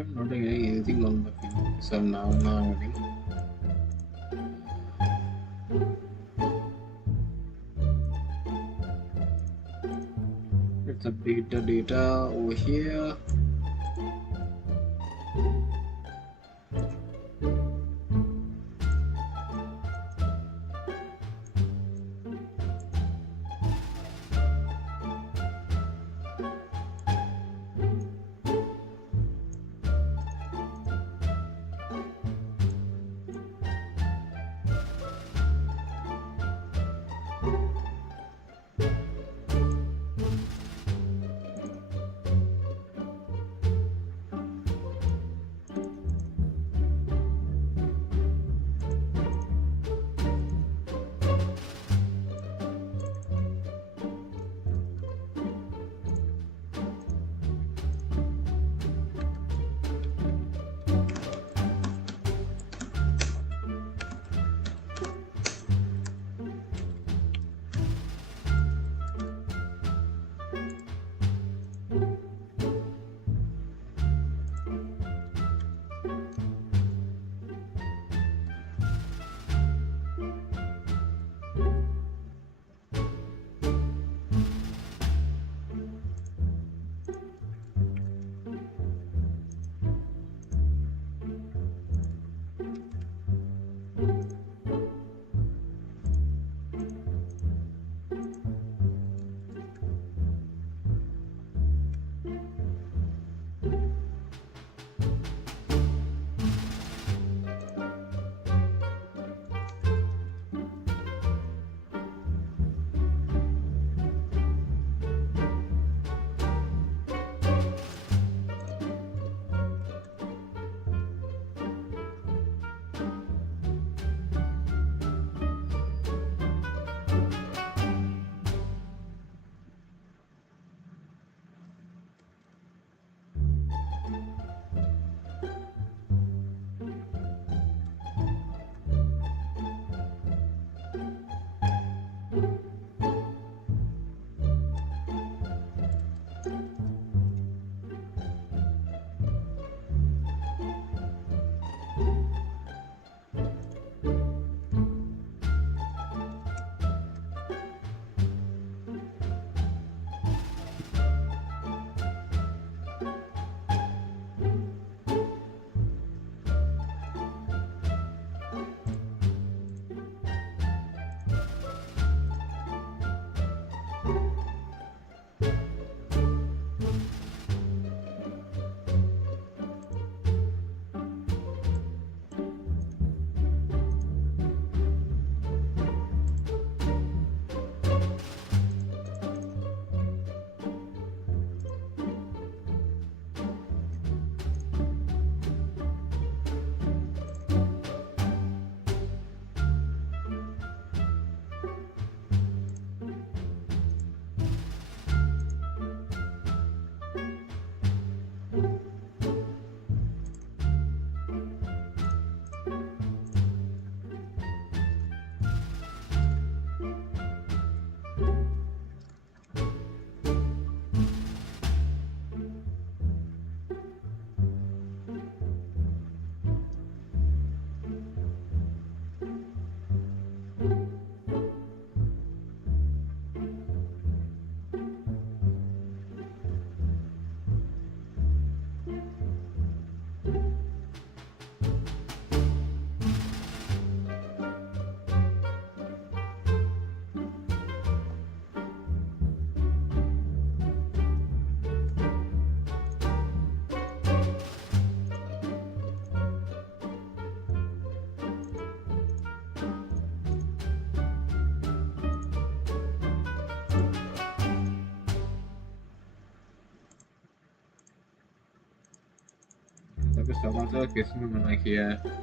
I'm not getting anything on the field, so now getting. Let's update the data over here. सबके सवाल था किस में मना किया है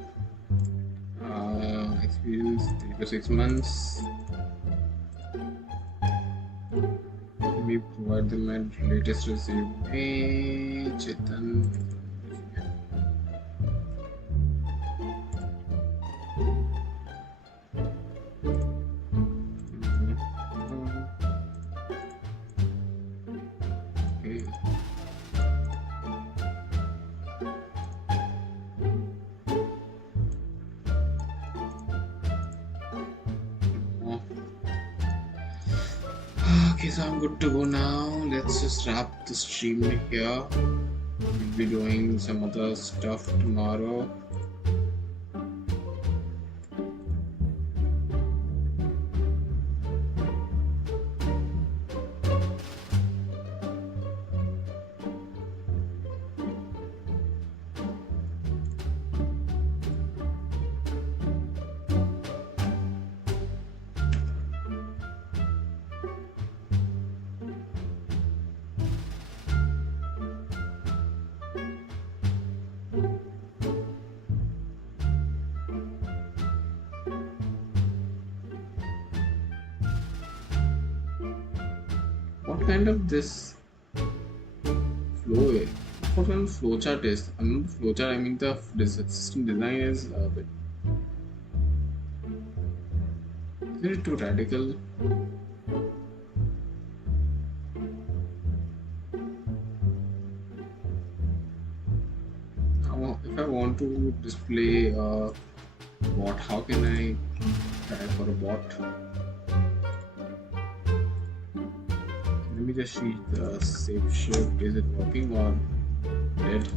experience 3 to 6 months we provide them at latest received hey Chetan Okay, so I'm good to go now. Let's just wrap the stream here. We'll be doing some other stuff tomorrow. What kind of this flow? What kind of flowchart is? I mean, flowchart. I mean the system design is a bit. Isn't it too radical? If I want want to display a bot. How can I try for a bot? Let me just see the shape shift. Is it working or dead?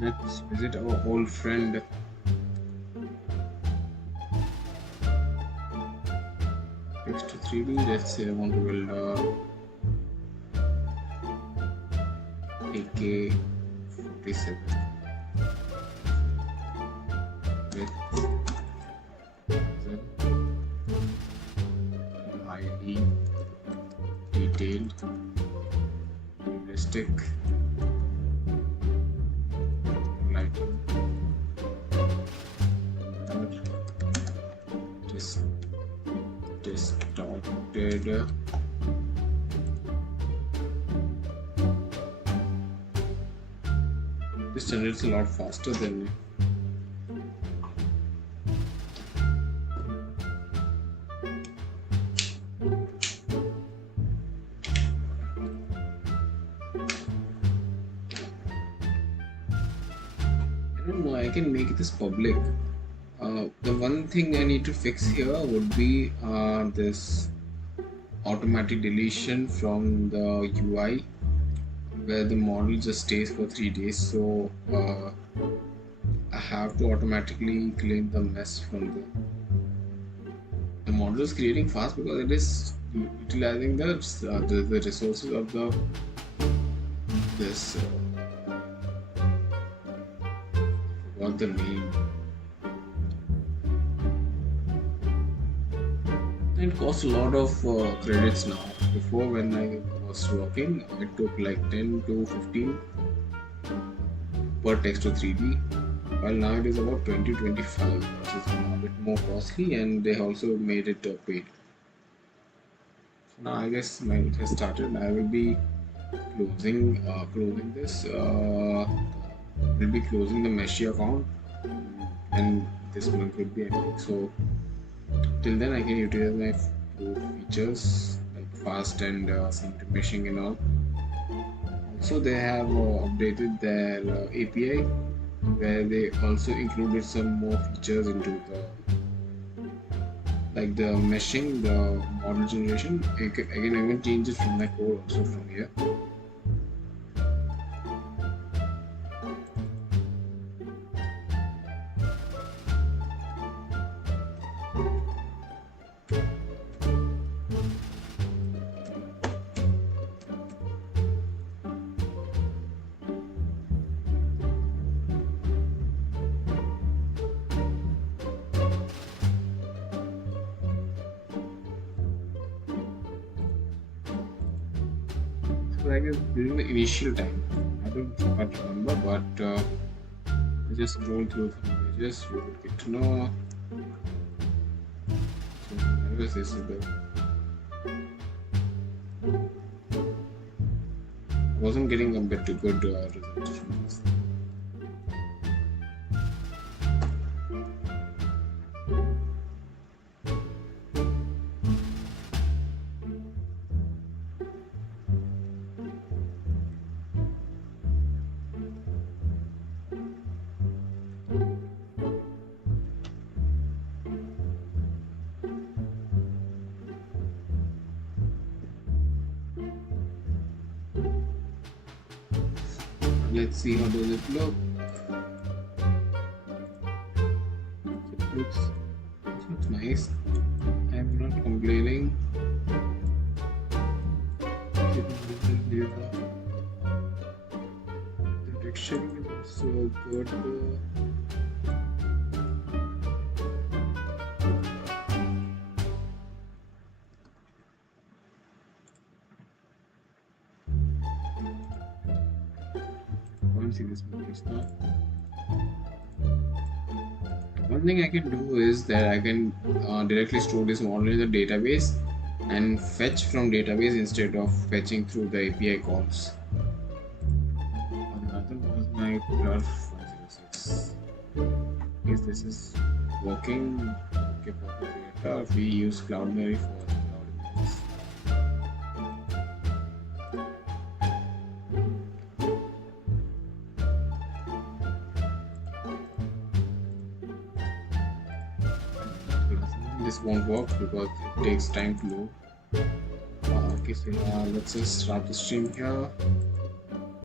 Let's visit our old friend. Text to 3D. Let's say I want to build a AK-47 with ID, detailed, realistic. Distorted. This generates a lot faster than I don't know. I can make this public. The one thing I need to fix here would be this automatic deletion from the UI, where the model just stays for 3 days. So I have to automatically clean the mess from the model is creating fast because it is utilizing the resources of this what the name. It costs a lot of credits now. Before, when I was working, it took like 10 to 15 per text to 3D, while now it is about 20-25, which is a bit more costly, and they also made it paid. So now I guess it has started. I will be closing this. Will be closing the Meshi account, and this month will be ending. So till then I can utilize my features like fast and sync meshing and all. Also they have updated their API, where they also included some more features into the meshing, the model generation. I can even change it from my code also from here. I guess during the initial time, I don't quite remember, but I just scroll through the images, you will get to know. So, anyways, this is I wasn't getting a bit good results from this. Let's see how does it look. It looks nice. I'm not complaining. The texturing is also good. can't see this message now. One thing I can do is that I can directly store this model in the database and fetch from database instead of fetching through the API calls. Another was my Arth 506. If this is working, okay, for data, we use Cloudberry for the cloud images. This won't work because it takes time to load. Okay, so let's just start the stream here.